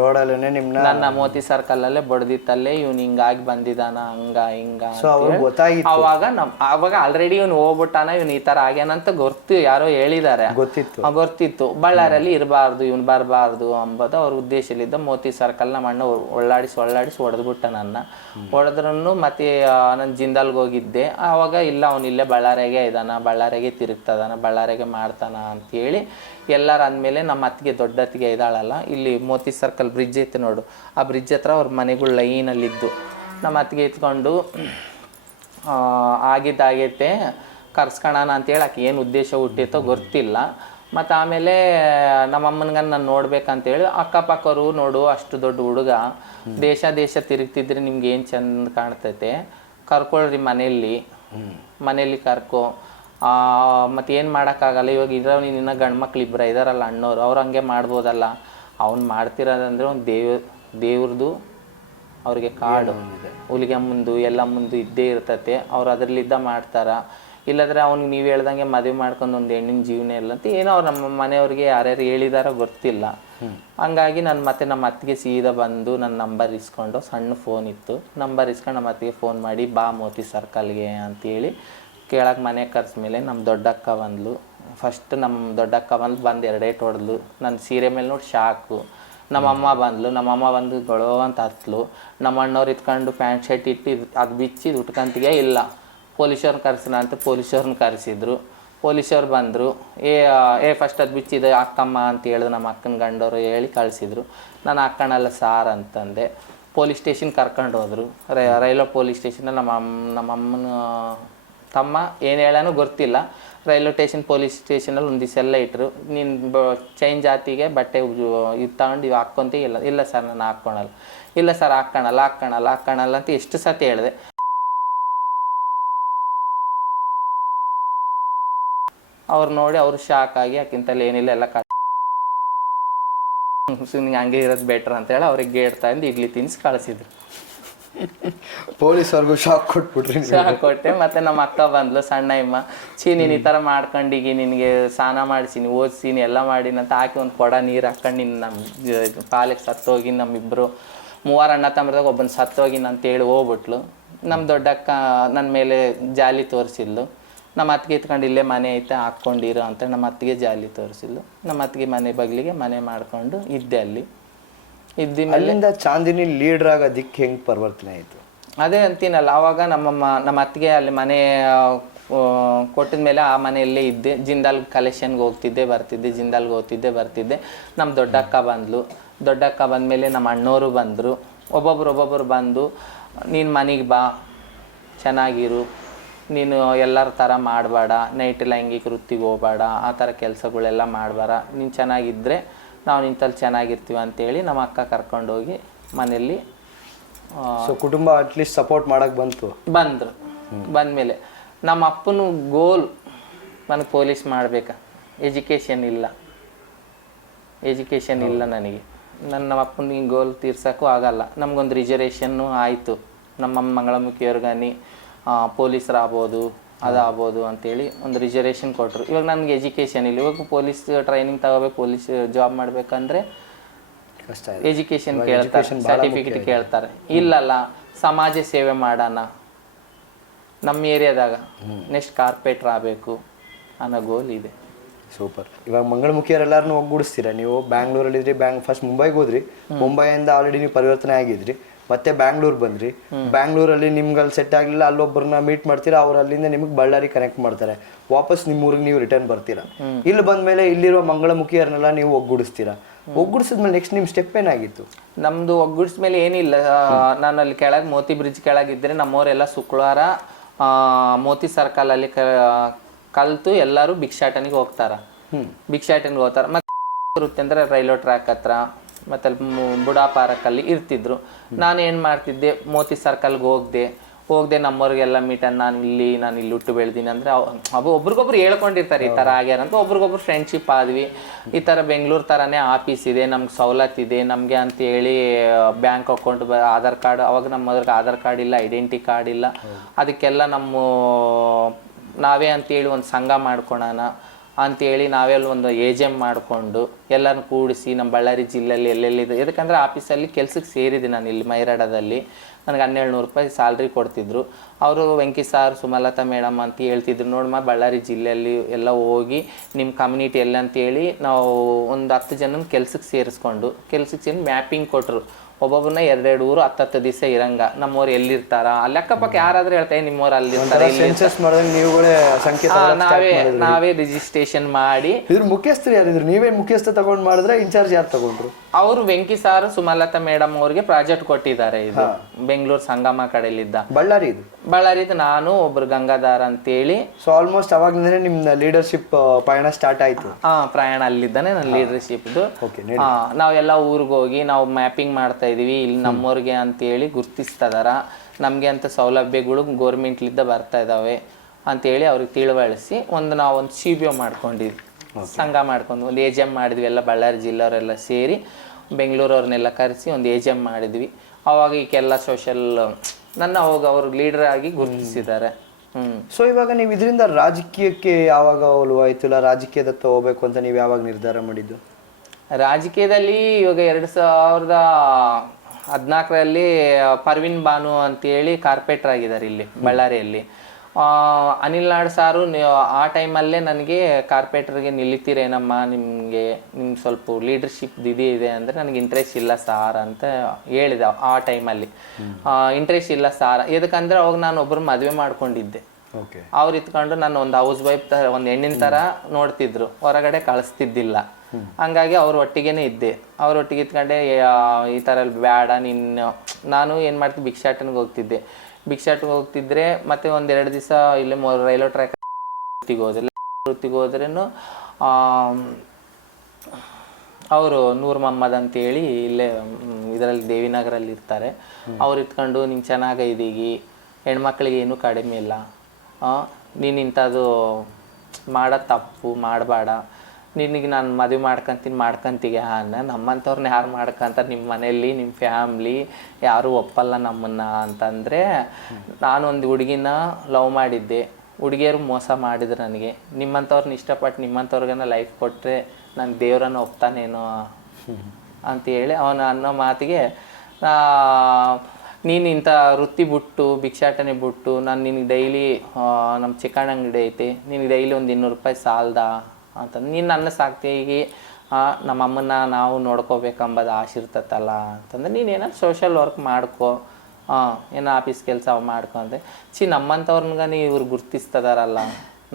ರೋಡಲ್ಲೇ ನಿಮ್ನ ನನ್ನ ಮೋತಿ ಸರ್ಕಲ್ ಅಲ್ಲೇ ಬಡ್ದಿತ್ತಲ್ಲೇ ಇವ್ನು ಹಿಂಗಾಗಿ ಬಂದಿದಾನ ಹಂಗ ಹಿಂಗ ಅವಾಗ ಅವಾಗ ಆಲ್ರೆಡಿ ಇವ್ನು ಹೋಗ್ಬಿಟ್ಟಾನ ಇವ್ನು ಈ ತರ ಆಗ್ಯಾನಂತ ಯಾರೋ ಹೇಳಿದ್ದಾರೆ, ಗೊತ್ತಿತ್ತು. ಬಳ್ಳಾರಿಯಲ್ಲಿ ಇರಬಾರ್ದು ಇವ್ನು ಬರಬಾರ್ದು ಅಂಬೋದು ಅವ್ರ ಉದ್ದೇಶಲಿದ್ದ. ಮೋತಿ ಸರ್ಕಲ್ ನಮ್ಮ ಅಣ್ಣ ಒಳ್ಳಾಡಿಸಿ ಹೊಡೆದ್ಬಿಟ್ಟ ನನ್ನ. ಹೊಡೆದ್ರೂ ಮತ್ತೆ ನಾನು ಜಿಂದಾಲ್ಗೆ ಹೋಗಿದ್ದೆ. ಆವಾಗ ಇಲ್ಲ ಅವ್ನು ಇಲ್ಲೇ ಬಳ್ಳಾರಿಗೆ ಇದಾನ, ಬಳ್ಳಾರಿಗೆ ತಿರುಗ್ತದಾನ, ಬಳ್ಳಾರಿಗೆ ಮಾಡ್ತಾನ ಅಂತೇಳಿ ಎಲ್ಲರೂ ಅಂದಮೇಲೆ ನಮ್ಮ ಅತ್ತಿಗೆ ದೊಡ್ಡ ಅತ್ತಿಗೆ ಇದ್ದಾಳಲ್ಲ, ಇಲ್ಲಿ ಮೋತಿ ಸರ್ಕಲ್ ಬ್ರಿಡ್ಜ್ ಐತೆ ನೋಡು, ಆ ಬ್ರಿಡ್ಜ್ ಹತ್ರ ಅವ್ರ ಮನೆಗಳು ಲೈನಲ್ಲಿದ್ದು ನಮ್ಮ ಅತ್ತಿಗೆ ಎತ್ಕೊಂಡು ಆಗಿದ್ದಾಗೈತೆ ಕರ್ಸ್ಕೊಳ್ಳೋಣ ಅಂತೇಳಿ ಆಕೆ ಏನು ಉದ್ದೇಶ ಹುಟ್ಟಿತ್ತೋ ಗೊತ್ತಿಲ್ಲ. ಮತ್ತು ಆಮೇಲೆ ನಮ್ಮಮ್ಮನಿಗೆ ನಾನು ನೋಡ್ಬೇಕಂತೇಳಿ ಅಕ್ಕಪಕ್ಕವರು ನೋಡು ಅಷ್ಟು ದೊಡ್ಡ ಹುಡುಗ ದೇಶ ತಿರುಗ್ತಿದ್ರೆ ನಿಮ್ಗೆ ಏನು ಚಂದ ಕಾಣ್ತೈತೆ, ಕರ್ಕೊಳ್ರಿ ಮನೆಯಲ್ಲಿ ಕರ್ಕೊ. ಮತ್ತು ಏನು ಮಾಡೋಕ್ಕಾಗಲ್ಲ, ಇವಾಗ ಇರೋ ನಿನ್ನ ಗಂಡು ಮಕ್ಳು ಇಬ್ಬರ ಇದ್ದಾರಲ್ಲ ಅಣ್ಣವ್ರು, ಅವ್ರು ಹಂಗೆ ಮಾಡ್ಬೋದಲ್ಲ. ಅವ್ನು ಮಾಡ್ತಿರೋದಂದ್ರೆ ಒಂದು ದೇವ್ರದ್ದು ಅವ್ರಿಗೆ ಕಾಡು ಹುಲಿಗೆ ಮುಂದು ಎಲ್ಲ ಮುಂದೆ ಇದ್ದೇ ಇರ್ತತೆ, ಅವ್ರು ಅದರಲ್ಲಿದ್ದ ಮಾಡ್ತಾರ. ಇಲ್ಲಾಂದರೆ ಅವ್ನಿಗೆ ನೀವು ಹೇಳ್ದಂಗೆ ಮದುವೆ ಮಾಡ್ಕೊಂಡು ಒಂದು ಹೆಣ್ಣಿನ ಜೀವನ ಇಲ್ಲ ಅಂತ ಏನೋ ಅವ್ರು ನಮ್ಮ ಮನೆಯವ್ರಿಗೆ ಯಾರ್ಯಾರು ಹೇಳಿದಾರೋ ಗೊತ್ತಿಲ್ಲ. ಹಂಗಾಗಿ ನಾನು ಮತ್ತೆ ನಮ್ಮ ಅತ್ತಿಗೆ ಸೀದಾ ಬಂದು ನನ್ನ ನಂಬರ್ ಇಸ್ಕೊಂಡು, ಸಣ್ಣ ಫೋನ್ ಇತ್ತು, ನಂಬರ್ ಇಸ್ಕೊಂಡು ನಮ್ಮ ಅತ್ತಿಗೆ ಫೋನ್ ಮಾಡಿ ಬಾ ಮೋತಿ ಸರ್ಕಲ್ಗೆ ಅಂತೇಳಿ ಕೇಳಕ್ಕೆ ಮನೆ ಕರ್ಸ್ಮೇಲೆ ನಮ್ಮ ದೊಡ್ಡಕ್ಕ ಬಂದ್ಲು. ಫಸ್ಟ್ ನಮ್ಮ ದೊಡ್ಡಕ್ಕ ಬಂದು 2 ಏಟು ಹೊಡೆದ್ಲು. ನನ್ನ ಸೀರೆ ಮೇಲೆ ನೋಡಿ ಶಾಕು. ನಮ್ಮಮ್ಮ ಬಂದು ಗೊಳೋ ಅಂತ ಹತ್ಲು. ನಮ್ಮ ಅಣ್ಣವ್ರು ಇಟ್ಕೊಂಡು ಪ್ಯಾಂಟ್ ಶರ್ಟ್ ಇಟ್ಟು ಅದು ಬಿಚ್ಚಿ ಉಟ್ಕಂತಿಗೆ ಇಲ್ಲ, ಪೊಲೀಸವ್ರನ್ನ ಕರ್ಸೋಣ ಅಂತ ಪೊಲೀಸವ್ರನ್ನ ಕರೆಸಿದ್ರು. ಪೊಲೀಸವ್ರು ಬಂದರು. ಫಸ್ಟ್ ಅದು ಬಿಚ್ಚಿದೆ ಅಕ್ಕಮ್ಮ ಅಂತ ಹೇಳಿದ್ರು. ನಮ್ಮ ಅಕ್ಕನ ಗಂಡವರು ಹೇಳಿ ಕಳಿಸಿದ್ರು. ನಾನು ಅಕ್ಕನಲ್ಲ ಸಾರ್ ಅಂತಂದೆ. ಪೊಲೀಸ್ ಸ್ಟೇಷನ್ ಕರ್ಕೊಂಡು ಹೋದರು. ರೈಲ್ವೆ ಪೊಲೀಸ್ ಸ್ಟೇಷನಲ್ಲಿ ನಮ್ಮಮ್ಮನ ತಮ್ಮ ಏನು ಹೇಳೋನು ಗೊತ್ತಿಲ್ಲ. ರೈಲ್ವೆ ಸ್ಟೇಷನ್ ಪೊಲೀಸ್ ಸ್ಟೇಷನಲ್ಲಿ ಒಂದು ದಿವಸ ಎಲ್ಲ ಇಟ್ಟರು. ನೀನು ಚೈನ್ ಜಾತಿಗೆ ಬಟ್ಟೆ ಇದು ತಗೊಂಡು ಇವು ಹಾಕ್ಕೊಂತ ಇಲ್ಲ ಸರ್ ನಾನು ಹಾಕ್ಕೊಳಲ್ಲ, ಇಲ್ಲ ಸರ್ ಹಾಕ್ಕೊಳಲ್ಲ ಅಂತ ಎಷ್ಟು ಸತಿ ಹೇಳಿದೆ. ಅವ್ರು ನೋಡಿ ಅವ್ರು ಶಾಕ್ ಆಗಿ ಯಾಕಿಂತಲ್ಲಿ ಏನಿಲ್ಲ ಎಲ್ಲ ನಿಂಗೆ ಹಂಗೆ ಇರೋದು ಬೆಟ್ರ್ ಅಂತೇಳಿ ಅವ್ರಿಗೆ ಗೇಟ್ ತಂದು ಇಡ್ಲಿ ತಿನ್ನಿಸಿ ಕಳಿಸಿದ್ರು. ಪೊಲೀಸವ್ರಿಗೂ ಶಾಕ್ ಕೊಟ್ಟೆ. ಮತ್ತೆ ನಮ್ಮ ಅಕ್ಕ ಬಂದ್ಲು, ಸಣ್ಣ ಇಮ್ಮ, ನೀನು ಈ ಥರ ಮಾಡ್ಕೊಂಡಿಗಿ, ನಿನಗೆ ಸ್ನಾನ ಮಾಡಿಸಿನಿ, ಓದಿಸಿನಿ, ಎಲ್ಲ ಮಾಡಿನಿ ಅಂತ ಹಾಕಿ ಒಂದು ಕೊಡ ನೀರು ಹಾಕೊಂಡು ನಿನ್ನ ನಮ್ಮ ಪಾಲಿಗೆ ಸತ್ತೋಗಿ ನಮ್ಮಿಬ್ಬರು 3 ಅಣ್ಣ ತಮ್ಮದಾಗ ಒಬ್ಬನ ಸತ್ತೋಗಿನ ಅಂತೇಳಿ ಹೋಗ್ಬಿಟ್ಲು. ನಮ್ಮ ದೊಡ್ಡಕ್ಕ ನನ್ನ ಮೇಲೆ ಜಾಲಿ ತೋರಿಸಿದ್ಲು. ನಮ್ಮ ಅತ್ತಿಗೆ ಇತ್ಕೊಂಡು ಇಲ್ಲೇ ಮನೆ ಐತೆ ಹಾಕ್ಕೊಂಡಿರೋ ಅಂತ ನಮ್ಮ ಅತ್ತಿಗೆ ಜಾಲಿ ತೋರಿಸಿದ್ಲು. ನಮ್ಮ ಅತ್ತಿಗೆ ಮನೆ ಬಗ್ಲಿಗೆ ಮನೆ ಮಾಡ್ಕೊಂಡು ಇದ್ದೆ. ಅಲ್ಲಿ ಅಲ್ಲಿಂದ ಚಾಂದಿನಿ ಲೀಡರ್ ಆಗೋದಕ್ಕೆ ಹೆಂಗೆ ಪರಿವರ್ತನೆ ಆಯಿತು? ಅದೇ ಅಂತೀನಲ್ಲ, ಆವಾಗ ನಮ್ಮ ಅತ್ತಿಗೆ ಅಲ್ಲಿ ಮನೆ ಕೊಟ್ಟಿದ ಮೇಲೆ ಆ ಮನೆಯಲ್ಲೇ ಇದ್ದೆ. ಜಿಂದಾಲ್ ಕಲೆಕ್ಷನ್ಗೆ ಹೋಗ್ತಿದ್ದೆ ಬರ್ತಿದ್ದೆ. ನಮ್ಮ ದೊಡ್ಡಕ್ಕ ಬಂದಮೇಲೆ ನಮ್ಮ ಅಣ್ಣವರು ಬಂದರು. ಒಬ್ಬೊಬ್ರು ಬಂದು ನೀನು ಮನೆಗೆ ಬಾ, ಚೆನ್ನಾಗಿರು, ನೀನು ಎಲ್ಲರ ಥರ ಮಾಡಬೇಡ, ನೈಟ್ ಲೈಂಗಿಕ ವೃತ್ತಿಗೆ ಹೋಗಬೇಡ, ಆ ಥರ ಕೆಲಸಗಳೆಲ್ಲ ಮಾಡಬೇಡ, ನೀನು ಚೆನ್ನಾಗಿದ್ದರೆ ನಾವು ನಿಂತಲ್ಲಿ ಚೆನ್ನಾಗಿರ್ತೀವಿ ಅಂತೇಳಿ ನಮ್ಮ ಅಕ್ಕ ಕರ್ಕೊಂಡೋಗಿ ಮನೆಯಲ್ಲಿ ಕುಟುಂಬ ಅಟ್ಲೀಸ್ಟ್ ಸಪೋರ್ಟ್ ಮಾಡೋಕ್ಕೆ ಬಂದಮೇಲೆ ನಮ್ಮ ಅಪ್ಪನ ಗೋಲ್ ನನಗೆ ಪೊಲೀಸ್ ಮಾಡಬೇಕಾ, ಎಜುಕೇಷನ್ ಇಲ್ಲ ನನಗೆ. ನಮ್ಮ ಅಪ್ಪನಿಗೆ ಗೋಲ್ ತೀರ್ಸೋಕ್ಕೂ ಆಗಲ್ಲ. ನಮಗೊಂದು ರಿಸರ್ವೇಷನ್ನು ಆಯಿತು, ನಮ್ಮ ಮಂಗಳಮುಖಿಯವ್ರಿಗನಿ ಪೊಲೀಸರಾಗ್ಬೋದು ಅದಾಗ್ಬೋದು ಅಂತೇಳಿ ಒಂದು ರಿಸರ್ವೇಷನ್ ಕೊಟ್ಟರು. ಇವಾಗ ನನಗೆ ಎಜುಕೇಷನ್ ಇಲ್ಲ. ಇವಾಗ ಪೊಲೀಸ್ ಟ್ರೈನಿಂಗ್ ತಗೋಬೇಕು, ಪೊಲೀಸ್ ಜಾಬ್ ಮಾಡಬೇಕಂದ್ರೆ ಎಜುಕೇಷನ್ ಕೇಳ್ತಾರೆ, ಸರ್ಟಿಫಿಕೇಟ್ ಕೇಳ್ತಾರೆ. ಇಲ್ಲಲ್ಲ, ಸಮಾಜ ಸೇವೆ ಮಾಡೋಣ, ನಮ್ಮ ಏರಿಯಾದಾಗ ನೆಕ್ಸ್ಟ್ ಕಾರ್ಪೊರೇಟರ್ ಆಗಬೇಕು ಅನ್ನೋ ಗೋಲ್ ಇದೆ. ಸೂಪರ್. ಇವಾಗ ಮಂಗಳಮುಖಿಯರೆಲ್ಲರನ್ನೂ ಒಗ್ಗೂಡಿಸ್ತೀರಾ ನೀವು? ಬ್ಯಾಂಗ್ಳೂರಲ್ಲಿದ್ರಿ, ಫಸ್ಟ್ ಮುಂಬೈಗೆ ಹೋದ್ರಿ, ಮುಂಬೈಯಿಂದ ಆಲ್ರೆಡಿ ನೀವು ಪರಿವರ್ತನೆ ಆಗಿದ್ರಿ, ಮತ್ತೆ ಬ್ಯಾಂಗ್ಳೂರ್ ಬಂದ್ರಿ. ಬ್ಯಾಂಗ್ಳೂರಲ್ಲಿ ನಿಮ್ಗೆ ಅಲ್ಲಿ ಸೆಟ್ ಆಗಲಿಲ್ಲ, ಅಲ್ಲೊಬ್ಬರನ್ನ ಮೀಟ್ ಮಾಡ್ತೀರಾ, ಅವ್ರು ಅಲ್ಲಿಂದ ನಿಮಗೆ ಬಳ್ಳಾರಿ ಕನೆಕ್ಟ್ ಮಾಡ್ತಾರೆ, ವಾಪಸ್ ನಿಮ್ಮ ಊರಿಗೆ ನೀವು ರಿಟರ್ನ್ ಬರ್ತೀರಾ. ಇಲ್ಲಿ ಬಂದ್ಮೇಲೆ ಇಲ್ಲಿರೋ ಮಂಗಳಮುಖಿಯರನ್ನೆಲ್ಲ ನೀವು ಒಗ್ಗೂಡಿಸ್ತೀರಾ. ಒಗ್ಗೂಡಿಸಿದ್ಮೇಲೆ ನೆಕ್ಸ್ಟ್ ನಿಮ್ಮ ಸ್ಟೆಪ್ ಏನಾಗಿತ್ತು? ನಮ್ಮದು ಒಗ್ಗೂಡಿಸ್ಮೇಲೆ ಏನಿಲ್ಲ, ನಾನು ಅಲ್ಲಿ ಕೆಳಗೆ ಮೋತಿ ಬ್ರಿಡ್ಜ್ ಕೆಳಗಿದ್ದರೆ ನಮ್ಮವರೆಲ್ಲ ಶುಕ್ರವಾರ ಮೋತಿ ಸರ್ಕಲಲ್ಲಿ ಕಲ್ತು ಎಲ್ಲರೂ ಭಿಕ್ಷಾಟನಿಗೆ ಹೋಗ್ತಾರೆ. ಮತ್ತೆ ಅಂದ್ರೆ ರೈಲ್ವೆ ಟ್ರ್ಯಾಕ್ ಹತ್ರ ಮತ್ತೆ ಅಲ್ಲಿ ಬುಡಾ ಪಾರ್ಕಲ್ಲಿ ಇರ್ತಿದ್ರು. ನಾನು ಏನು ಮಾಡ್ತಿದ್ದೆ, ಮೋತಿ ಸರ್ಕಲ್ಗೆ ಹೋಗದೆ ನಮ್ಮವ್ರಿಗೆಲ್ಲ ನಾನು ಇಲ್ಲಿ ಹುಟ್ಟು ಬೆಳೆದೀನಿ ಅಂದರೆ ಒಬ್ರಿಗೊಬ್ರು ಹೇಳ್ಕೊಂಡಿರ್ತಾರೆ ಈ ಥರ ಆಗ್ಯಾರಂತ. ಒಬ್ರಿಗೊಬ್ರು ಫ್ರೆಂಡ್ಶಿಪ್ ಆದ್ವಿ. ಈ ಥರ ಬೆಂಗಳೂರು ಥರನೇ ಆಫೀಸ್ ಇದೆ, ನಮ್ಗೆ ಸವಲತ್ತಿದೆ ನಮಗೆ ಅಂತೇಳಿ ಬ್ಯಾಂಕ್ ಅಕೌಂಟ್, ಆಧಾರ್ ಕಾರ್ಡ್, ಅವಾಗ ನಮ್ಮದ್ರಿಗೆ ಆಧಾರ್ ಕಾರ್ಡ್ ಇಲ್ಲ, ಐಡೆಂಟಿ ಕಾರ್ಡ್ ಇಲ್ಲ, ಅದಕ್ಕೆಲ್ಲ ನಾವೇ ಅಂತೇಳಿ ಒಂದು ಸಂಘ ಮಾಡ್ಕೊಳೋಣ ಅಂತೇಳಿ ನಾವೆಲ್ಲ ಒಂದು ಎಜೆಮ್ ಮಾಡಿಕೊಂಡು ಎಲ್ಲರನ್ನು ಕೂಡಿಸಿ ನಮ್ಮ ಬಳ್ಳಾರಿ ಜಿಲ್ಲೆಯಲ್ಲಿ ಎಲ್ಲೆಲ್ಲಿದೆ, ಯಾಕಂದರೆ ಆಫೀಸಲ್ಲಿ ಕೆಲ್ಸಕ್ಕೆ ಸೇರಿದೆ ನಾನು ಇಲ್ಲಿ ಮೈರಾಡದಲ್ಲಿ. ನನಗೆ 1700 ರೂಪಾಯಿ ಸ್ಯಾಲ್ರಿ ಕೊಡ್ತಿದ್ರು. ಅವರು ವೆಂಕಿ ಸಾರ್, ಸುಮಲತಾ ಮೇಡಮ್ ಅಂತ ಹೇಳ್ತಿದ್ರು, ನೋಡಮ್ಮ ಬಳ್ಳಾರಿ ಜಿಲ್ಲೆಯಲ್ಲಿ ಎಲ್ಲ ಹೋಗಿ ನಿಮ್ಮ ಕಮ್ಯುನಿಟಿ ಎಲ್ಲ ಅಂತೇಳಿ ನಾವು ಒಂದು 10 ಜನನ ಕೆಲ್ಸಕ್ಕೆ ಸೇರಿಸ್ಕೊಂಡು ಸೇರಿ ಮ್ಯಾಪಿಂಗ್ ಕೊಟ್ಟರು. ಒಬ್ಬೊಬ್ಬರನ್ನ 2 ಊರು 10 ದಿವಸ ಇರಂಗ ನಮ್ಮವ್ರು ಎಲ್ಲಿರ್ತಾರ ಅಲ್ಲಿ ಅಕ್ಕಪಕ್ಕ ಯಾರಾದ್ರೂ ಹೇಳ್ತಾರೆ ನಿಮ್ಮವ್ರು ಅಲ್ಲಿರ್ತಾರೆ. ನಾವೇ ರಿಜಿಸ್ಟ್ರೇಷನ್ ಮಾಡಿ. ಇದ್ರ ಮುಖ್ಯಸ್ಥರು ಯಾರಿದ್ರು? ನೀವೇ ಮುಖ್ಯಸ್ಥ ತಗೊಂಡ್ ಮಾಡಿದ್ರೆ ಇನ್ಚಾರ್ಜ್ ಯಾರು ತಗೊಂಡ್ರು? ಅವರು ವೆಂಕಿ ಸಾರ್, ಸುಮಲತಾ ಮೇಡಮ್ ಅವ್ರಿಗೆ ಪ್ರಾಜೆಕ್ಟ್ ಕೊಟ್ಟಿದ್ದಾರೆ. ಇದು ಬೆಂಗಳೂರು ಸಂಗಮ ಕಡೆಯಲ್ಲಿದ್ದ. ಬಳ್ಳಾರಿದು ನಾನು ಒಬ್ರು ಗಂಗಾಧಾರ್ ಅಂತೇಳಿ. ಸೊ ಆಲ್ಮೋಸ್ಟ್ ಅವಾಗ್ಲಿಂದನೇ ನಿಮ್ ಲೀಡರ್ಶಿಪ್ ಪಯಣ ಸ್ಟಾರ್ಟ್ ಆಯ್ತು. ಪ್ರಯಾಣ ಅಲ್ಲಿದ್ದಾನೆ ನನ್ನ ಲೀಡರ್ಶಿಪ್. ನಾವೆಲ್ಲ ಊರಿಗೆ ಹೋಗಿ ನಾವು ಮ್ಯಾಪಿಂಗ್ ಮಾಡ್ತಾ ಇದೀವಿ, ಇಲ್ಲಿ ನಮ್ಮವ್ರಿಗೆ ಅಂತೇಳಿ ಗುರ್ತಿಸ್ತದಾರ, ನಮ್ಗೆ ಅಂತ ಸೌಲಭ್ಯಗಳು ಗೋರ್ಮೆಂಟ್ಲಿದ್ದ ಬರ್ತಾ ಇದಾವೆ ಅಂತೇಳಿ ಅವ್ರಿಗೆ ತಿಳುವಳಿಸಿ ನಾವು ಒಂದು CBO ಮಾಡ್ಕೊಂಡಿದ್ವಿ, ಸಂಘ ಮಾಡ್ಕೊಂಡು ಒಂದು ಎಜೆಮ್ ಮಾಡಿದ್ವಿ. ಎಲ್ಲ ಬಳ್ಳಾರಿ ಜಿಲ್ಲೆಯವರೆಲ್ಲ ಸೇರಿ ಬೆಂಗಳೂರವ್ರನ್ನೆಲ್ಲ ಕರೆಸಿ ಒಂದು ಎಜೆಮ್ ಮಾಡಿದ್ವಿ. ಅವಾಗ ಈಗೆಲ್ಲ ಸೋಷಲ್ ನನ್ನ ಅವಾಗ ಅವ್ರು ಲೀಡರ್ ಆಗಿ ಗುರುತಿಸಿದ್ದಾರೆ. ಸೊ ಇವಾಗ ನೀವು ಇದರಿಂದ ರಾಜಕೀಯಕ್ಕೆ ಯಾವಾಗ ಒಲವಾಯ್ತು, ಇಲ್ಲ ರಾಜಕೀಯದತ್ತ ಹೋಗ್ಬೇಕು ಅಂತ ನೀವು ಯಾವಾಗ ನಿರ್ಧಾರ ಮಾಡಿದ್ದು? ರಾಜಕೀಯದಲ್ಲಿ ಇವಾಗ 2014ರಲ್ಲಿ ಪರ್ವಿನ್ ಬಾನು ಅಂತೇಳಿ ಕಾರ್ಪೊರೇಟರ್ ಆಗಿದ್ದಾರೆ ಇಲ್ಲಿ ಬಳ್ಳಾರಿಯಲ್ಲಿ. ಅನಿಲ್ ನಾಡ್ ಸಾರು ಆ ಟೈಮಲ್ಲೇ ನನಗೆ ಕಾರ್ಪೊರೇಟರ್ಗೆ ನಿಲ್ಲಿತೀರೇನಮ್ಮ, ನಿಮ್ಗೆ ಸ್ವಲ್ಪ ಲೀಡರ್ಶಿಪ್ ಇದೆ ಅಂದರೆ ನನಗೆ ಇಂಟ್ರೆಸ್ಟ್ ಇಲ್ಲ ಸಾರ್ ಅಂತ ಹೇಳಿದೆ ಆ ಟೈಮಲ್ಲಿ. ಇಂಟ್ರೆಸ್ಟ್ ಇಲ್ಲ ಸಾರ್ ಎದಕ್ಕಂದ್ರೆ ಅವಾಗ ನಾನು ಒಬ್ಬರು ಮದುವೆ ಮಾಡ್ಕೊಂಡಿದ್ದೆ. ಅವ್ರು ಇತ್ಕೊಂಡು ನಾನು ಒಂದು ಹೌಸ್ ವೈಫ್ ತರ, ಒಂದು ಹೆಣ್ಣಿನ ಥರ ನೋಡ್ತಿದ್ರು, ಹೊರಗಡೆ ಕಳಿಸ್ತಿದ್ದಿಲ್ಲ. ಹಂಗಾಗಿ ಅವ್ರ ಒಟ್ಟಿಗೆನೇ ಇದ್ದೆ. ಅವ್ರ ಒಟ್ಟಿಗೆ ಇತ್ಕೊಂಡೆ ಈ ಥರ ಬೇಡ ನಾನು ಏನು ಮಾಡ್ತಿದ್ದೆ, ಭಿಕ್ಷಾಟನ್ಗೆ ಹೋಗ್ತಿದ್ದೆ. ಭಿಕ್ಷಾಟನ್ಗೆ ಹೋಗ್ತಿದ್ರೆ ಮತ್ತೆ 1-2 ದಿವಸ ಇಲ್ಲೇ ರೈಲ್ವೆ ಟ್ರ್ಯಾಕ್ ವೃತ್ತಿಗೆ ಹೋದ್ರೇನು ಅವರು ನೂರ್ ಮೊಹಮ್ಮದ್ ಅಂತೇಳಿ ಇಲ್ಲೇ ಇದರಲ್ಲಿ ದೇವಿನಗರಲ್ಲಿ ಇರ್ತಾರೆ. ಅವ್ರು ಇಟ್ಕೊಂಡು ನಿಂಗೆ ಚೆನ್ನಾಗೈದೀಗಿ, ಹೆಣ್ಮಕ್ಳಿಗೆ ಏನೂ ಕಡಿಮೆ ಇಲ್ಲ, ನೀನು ಇಂಥದ್ದು ಮಾಡೋದು ತಪ್ಪು ಮಾಡಬೇಡ, ನಿನಗೆ ನಾನು ಮದುವೆ ಮಾಡ್ಕೊಂತೀಗ ನಮ್ಮಂಥವ್ರನ್ನ ಯಾರು ಮಾಡ್ಕೊಂತಾರೆ, ನಿಮ್ಮ ಮನೆಯಲ್ಲಿ ನಿಮ್ಮ ಫ್ಯಾಮ್ಲಿ ಯಾರೂ ಒಪ್ಪಲ್ಲ ನಮ್ಮನ್ನು ಅಂತಂದರೆ, ನಾನೊಂದು ಹುಡುಗಿನ ಲವ್ ಮಾಡಿದ್ದೆ, ಹುಡುಗಿಯರು ಮೋಸ ಮಾಡಿದ್ರು ನನಗೆ, ನಿಮ್ಮಂಥವ್ರನ್ನ ಇಷ್ಟಪಟ್ಟು ನಿಮ್ಮಂಥವ್ರಿಗನ ಲೈಫ್ ಕೊಟ್ಟರೆ ನಾನು ದೇವ್ರನ್ನ ಒಪ್ತಾನೇನೋ ಅಂತೇಳಿ ಅವನು ಅನ್ನೋ ಮಾತಿಗೆ, ನೀನು ಇಂಥ ವೃತ್ತಿ ಬಿಟ್ಟು ಭಿಕ್ಷಾಟನೆ ಬಿಟ್ಟು ನಾನು ನಿನಗೆ ಡೈಲಿ ನಮ್ಮ ಚಿಕನ್ ಅಂಗಡಿ ಐತೆ, ನಿನಗೆ ಡೈಲಿ ಒಂದು 200 ರೂಪಾಯಿ ಸಾಲದ ಅಂತಂದು, ನೀನು ನನ್ನ ಸಾಕ್ತಿಗೆ ನಮ್ಮಮ್ಮನ ನಾವು ನೋಡ್ಕೋಬೇಕಂಬದು ಆಸೆ ಇರ್ತತ್ತಲ್ಲ ಅಂತಂದ್ರೆ, ನೀನೇನೋ ಸೋಷಲ್ ವರ್ಕ್ ಮಾಡ್ಕೊ, ಏನೋ ಆಫೀಸ್ ಕೆಲಸ ಮಾಡ್ಕೊ ಅಂದೆ. ನಮ್ಮಂಥವ್ರನ್ಗ ಇವ್ರು ಗುರ್ತಿಸ್ತದಾರಲ್ಲ,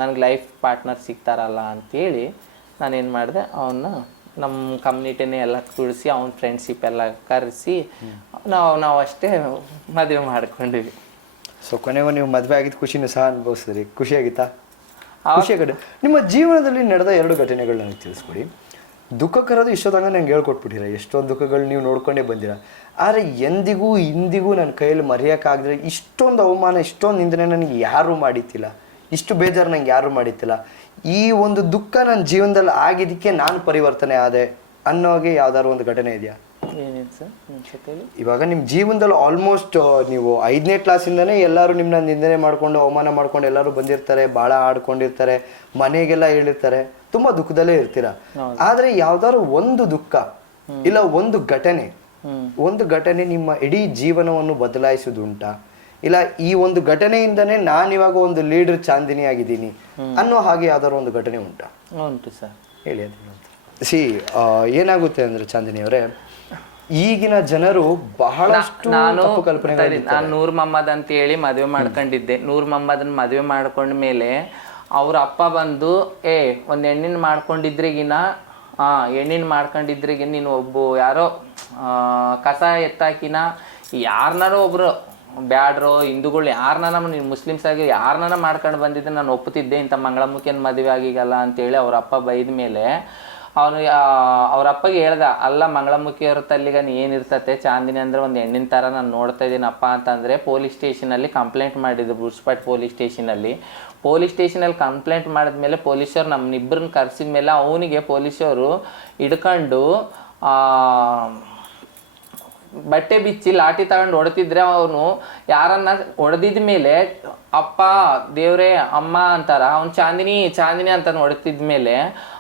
ನನಗೆ ಲೈಫ್ ಪಾರ್ಟ್ನರ್ ಸಿಗ್ತಾರಲ್ಲ ಅಂತೇಳಿ ನಾನೇನು ಮಾಡಿದೆ, ಅವನ್ನ ನಮ್ಮ ಕಮ್ಯುನಿಟಿನೇ ಎಲ್ಲ ತುಳಿಸಿ ಅವ್ನ ಫ್ರೆಂಡ್ಶಿಪ್ ಎಲ್ಲ ಕರೆಸಿ ನಾವು ಅಷ್ಟೇ ಮದುವೆ ಮಾಡ್ಕೊಂಡಿವಿ. ಸೊ ಕೊನೆಗೂ ನೀವು ಮದುವೆ ಆಗಿದ್ದು ಖುಷಿನೂ ಸಹ ಅನುಭವಿಸಿದ್ರಿ, ಖುಷಿಯಾಗಿತ್ತಾ? ಖುಷಿಯಾಗಡೆ ನಿಮ್ಮ ಜೀವನದಲ್ಲಿ ನಡೆದ 2 ಘಟನೆಗಳು ನನಗೆ ತಿಳಿಸ್ಕೊಡಿ. ದುಃಖಕರದು ಇಷ್ಟೊತ್ತಂಗ ನಂಗೆ ಹೇಳ್ಕೊಟ್ಬಿಟ್ಟಿರ, ಎಷ್ಟೊಂದು ದುಃಖಗಳು ನೀವು ನೋಡ್ಕೊಂಡೇ ಬಂದಿರ. ಆದರೆ ಎಂದಿಗೂ ಇಂದಿಗೂ ನನ್ನ ಕೈಯಲ್ಲಿ ಮರೆಯೋಕ್ಕಾಗದ್ರೆ, ಇಷ್ಟೊಂದು ಅವಮಾನ, ಇಷ್ಟೊಂದು ನಿಂದನೆ ನನಗೆ ಯಾರೂ ಮಾಡಿತ್ತಿಲ್ಲ, ಇಷ್ಟು ಬೇಜಾರು ನಂಗೆ ಯಾರೂ ಮಾಡಿತ್ತಿಲ್ಲ. ಈ ಒಂದು ದುಃಖ ನನ್ನ ಜೀವನದಲ್ಲಿ ಆಗಿದ್ದಕ್ಕೆ ನಾನು ಪರಿವರ್ತನೆ ಆದೆ ಅನ್ನೋಗೆ ಯಾವ್ದಾದ್ರು ಒಂದು ಘಟನೆ ಇದೆಯಾ? ಇವಾಗ ನಿಮ್ಮ ಜೀವನದಲ್ಲಿ ಆಲ್ಮೋಸ್ಟ್ ನೀವು 5ನೇ ಕ್ಲಾಸಿಂದನೇ ಎಲ್ಲರೂ ನಿಮ್ಮನ್ನ ನಿಂದನೆ ಮಾಡ್ಕೊಂಡು ಅವಮಾನ ಮಾಡ್ಕೊಂಡು ಎಲ್ಲರೂ ಬಂದಿರ್ತಾರೆ, ಭಾಳ ಆಡ್ಕೊಂಡಿರ್ತಾರೆ, ಮನೆಗೆಲ್ಲ ಹೇಳಿರ್ತಾರೆ, ತುಂಬಾ ದುಃಖದಲ್ಲೇ ಇರ್ತೀರ. ಆದ್ರೆ ಯಾವ್ದಾದ್ರು ಒಂದು ದುಃಖ ಇಲ್ಲ ಒಂದು ಘಟನೆ ನಿಮ್ಮ ಇಡೀ ಜೀವನವನ್ನು ಬದಲಾಯಿಸುದುಂಟಾ? ಇಲ್ಲ ಈ ಒಂದು ಘಟನೆಯಿಂದನೇ ನಾನಿವಾಗ ಒಂದು ಲೀಡರ್ ಚಾಂದಿನಿ ಆಗಿದ್ದೀನಿ ಅನ್ನೋ ಹಾಗೆ ಯಾವ್ದಾದ್ರು ಒಂದು ಘಟನೆ ಉಂಟಾ? ಉಂಟು ಸರ್, ಹೇಳಿ. ಅದು ಏನಾಗುತ್ತೆ ಅಂದ್ರೆ ಚಾಂದಿನಿ ಅವರೇ, ಈಗಿನ ಜನರು ಬಹಳಷ್ಟು ತಪ್ಪು ಕಲ್ಪನೆ. ನಾನು ನೂರ್ ಮೊಹಮ್ಮದ್ ಅಂತ ಹೇಳಿ ಮದುವೆ ಮಾಡ್ಕೊಂಡಿದ್ದೆ. ನೂರ್ ಮೊಹಮ್ಮದನ್ ಮದುವೆ ಮಾಡ್ಕೊಂಡ್ಮೇಲೆ ಅವ್ರ ಅಪ್ಪ ಬಂದು ಒಂದ್ ಹೆಣ್ಣಿನ ಮಾಡ್ಕೊಂಡಿದ್ರಿಗಿನ ನೀನು ಯಾರೋ ಕಸ ಎತ್ತಾಕಿನ ಯಾರನ್ನಾರೋ ಒಬ್ರು ಬ್ಯಾಡ್ರೋ ಹಿಂದೂಗಳು ಯಾರನ್ನ ನೀನು ಮುಸ್ಲಿಮ್ಸ್ ಆಗಿ ಯಾರನ್ನ ಮಾಡ್ಕೊಂಡು ಬಂದಿದ್ದೆ ನಾನು ಒಪ್ಪುತ್ತಿದ್ದೆ, ಇಂಥ ಮಂಗಳಮುಖಿಯನ್ ಮದುವೆ ಆಗಿಗಲ್ಲ ಅಂತೇಳಿ ಅವ್ರ ಅಪ್ಪ ಬೈದ ಮೇಲೆ ಅವನು ಅವ್ರ ಅಪ್ಪಗೆ ಹೇಳ್ದ, ಅಲ್ಲ ಮಂಗಳಮುಖಿಯವ್ರ ತಲ್ಲಿಗ ಏನಿರ್ತತೆ, ಚಾಂದಿನಿ ಅಂದ್ರೆ ಒಂದು ಹೆಣ್ಣಿನ ಥರ ನಾನು ನೋಡ್ತಾ ಇದ್ದೀನಪ್ಪ ಅಂತಂದರೆ ಪೊಲೀಸ್ ಸ್ಟೇಷನಲ್ಲಿ ಕಂಪ್ಲೇಂಟ್ ಮಾಡಿದ್ರು. ಬುರ್ಸ್ಪಾಟ್ ಪೊಲೀಸ್ ಸ್ಟೇಷನಲ್ಲಿ ಕಂಪ್ಲೇಂಟ್ ಮಾಡಿದ್ಮೇಲೆ ಪೊಲೀಸರು ನಮ್ಮನ್ನಿಬ್ಬರನ್ನ ಕರೆಸಿದ ಮೇಲೆ ಅವನಿಗೆ ಪೊಲೀಸವರು ಹಿಡ್ಕೊಂಡು ಬಟ್ಟೆ ಬಿಚ್ಚಿ ಲಾಠಿ ತಗೊಂಡು ಹೊಡೆತಿದ್ರೆ ಅವನು ಯಾರನ್ನ ಹೊಡೆದಿದ ಮೇಲೆ ಅಪ್ಪ ದೇವ್ರೇ ಅಮ್ಮ ಅಂತಾರ, ಅವ್ನು ಚಾಂದಿನಿ ಚಾಂದಿನಿ ಅಂತ ಹೊಡೆತಿದ್ಮೇಲೆ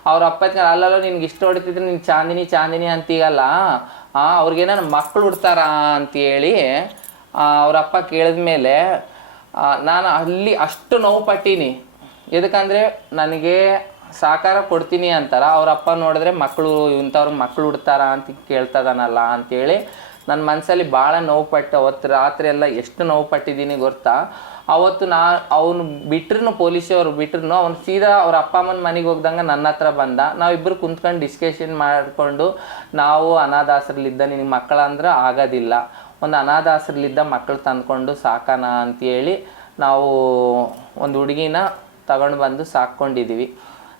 ಅವ್ರ ಅಪ್ಪ ಅಲ್ಲಲ್ಲ ನಿನ್ಗೆ ಇಷ್ಟ ಹೊಡಿತಿದ್ರೆ ನೀನು ಚಾಂದಿನಿ ಚಾಂದಿನಿ ಅಂತೀಗಲ್ಲ, ಅವ್ರಿಗೇನ ಮಕ್ಕಳು ಹುಡ್ತಾರ ಅಂತೇಳಿ ಅವ್ರಪ್ಪ ಕೇಳಿದ್ಮೇಲೆ ನಾನು ಅಲ್ಲಿ ಅಷ್ಟು ನೋವು ಪಟ್ಟೀನಿ. ಎದಕ್ಕಂದರೆ ನನಗೆ ಸಾಕಾರ ಕೊಡ್ತೀನಿ ಅಂತಾರ, ಅವ್ರಪ್ಪ ನೋಡಿದ್ರೆ ಮಕ್ಕಳು ಇಂಥವ್ರಿಗೆ ಮಕ್ಕಳು ಹುಡ್ತಾರ ಅಂತ ಕೇಳ್ತದಾನಲ್ಲ ಅಂತೇಳಿ ನನ್ನ ಮನಸ್ಸಲ್ಲಿ ಭಾಳ ನೋವು ಪಟ್ಟು ಅವತ್ತು ರಾತ್ರಿ ಎಲ್ಲ ಎಷ್ಟು ನೋವು ಪಟ್ಟಿದ್ದೀನಿ ಗೊತ್ತಾ. ಅವತ್ತು ಅವನು ಬಿಟ್ರು, ಪೊಲೀಸವ್ರು ಬಿಟ್ರು, ಅವ್ನು ಸೀದಾ ಅವ್ರ ಅಪ್ಪ ಅಮ್ಮನ ಮನೆಗೆ ಹೋಗ್ದಂಗೆ ನನ್ನ ಹತ್ರ ಬಂದ. ನಾವಿಬ್ಬರು ಕುಂತ್ಕೊಂಡು ಡಿಸ್ಕಷನ್ ಮಾಡಿಕೊಂಡು, ನಾವು ಅನಾಥಾಶ್ರಮದಲ್ಲಿದ್ದ ನಿನಗೆ ಮಕ್ಕಳಂದ್ರೆ ಆಗೋದಿಲ್ಲ, ಒಂದು ಅನಾಥಾಶ್ರಮದಲ್ಲಿದ್ದ ಮಕ್ಕಳು ತಂದ್ಕೊಂಡು ಸಾಕೋಣ ಅಂತೇಳಿ ನಾವು ಒಂದು ಹುಡುಗಿನ ತಗೊಂಡು ಬಂದು ಸಾಕ್ಕೊಂಡಿದ್ದೀವಿ.